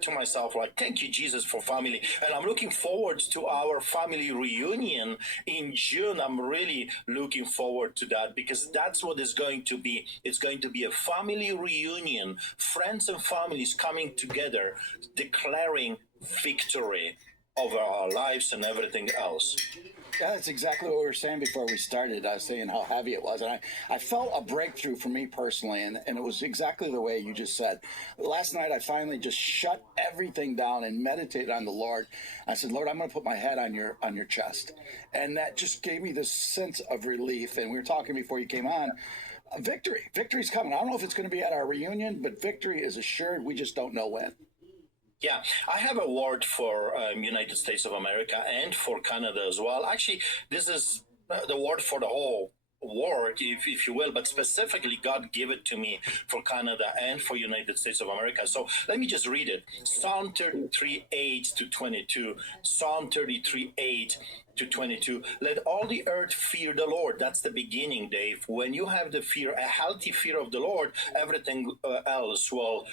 to myself, like, thank you, Jesus, for family. And I'm looking forward to our family reunion in June. I'm really looking forward to that, because that's what it's going to be. It's going to be a family reunion, friends and families coming together, declaring victory over our lives and everything else. Yeah, that's exactly what we were saying before we started. I was saying how heavy it was. And I felt a breakthrough for me personally, and it was exactly the way you just said. Last night, I finally just shut everything down and meditated on the Lord. I said, Lord, I'm going to put my head on your chest. And that just gave me this sense of relief. And we were talking before you came on. Victory. Victory's coming. I don't know if it's going to be at our reunion, but victory is assured. We just don't know when. Yeah, I have a word for United States of America and for Canada as well. Actually, this is the word for the whole world, if you will, but specifically God gave it to me for Canada and for United States of America. So let me just read it. Psalm 33:8-22. Psalm 33:8-22. Let all the earth fear the Lord. That's the beginning, Dave. When you have the fear, a healthy fear of the Lord, everything else will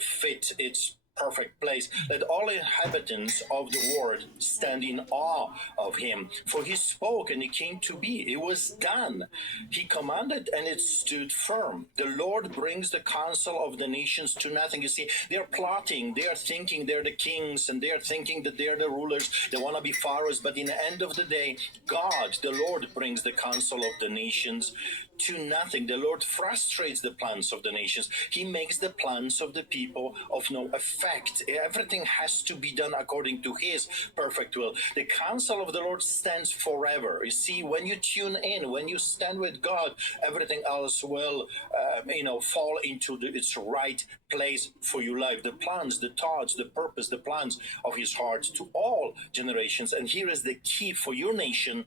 fit its perfect place. Let all inhabitants of the world stand in awe of him. For he spoke and it came to be. It was done. He commanded and it stood firm. The Lord brings the counsel of the nations to nothing. You see, they're plotting, they are thinking they're the kings and they're thinking that they're the rulers. They want to be pharaohs. But in the end of the day, God, the Lord, brings the counsel of the nations to nothing. The Lord frustrates the plans of the nations. He makes the plans of the people of no effect. Everything has to be done according to his perfect will. The counsel of the Lord stands forever. You see, when you tune in, when you stand with God, everything else will, fall into its right place for your life. The plans, the thoughts, the purpose, the plans of his heart to all generations. And here is the key for your nation.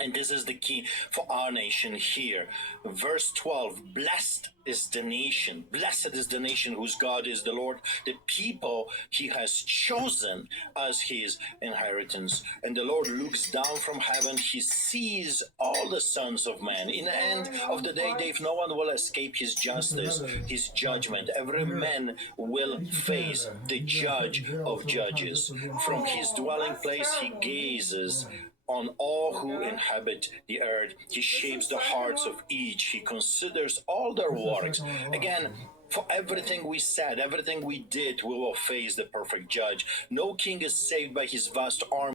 And this is the key for our nation here. Verse 12, blessed is the nation. Blessed is the nation whose God is the Lord, the people he has chosen as his inheritance. And the Lord looks down from heaven. He sees all the sons of man. In the end of the day, Dave, no one will escape his justice, his judgment. Every man will face the judge of judges. From his dwelling place, he gazes on all who inhabit the earth. He shapes the hearts of each. He considers all their works. Again, for everything we said, everything we did, we will face the perfect judge. No king is saved by his vast army.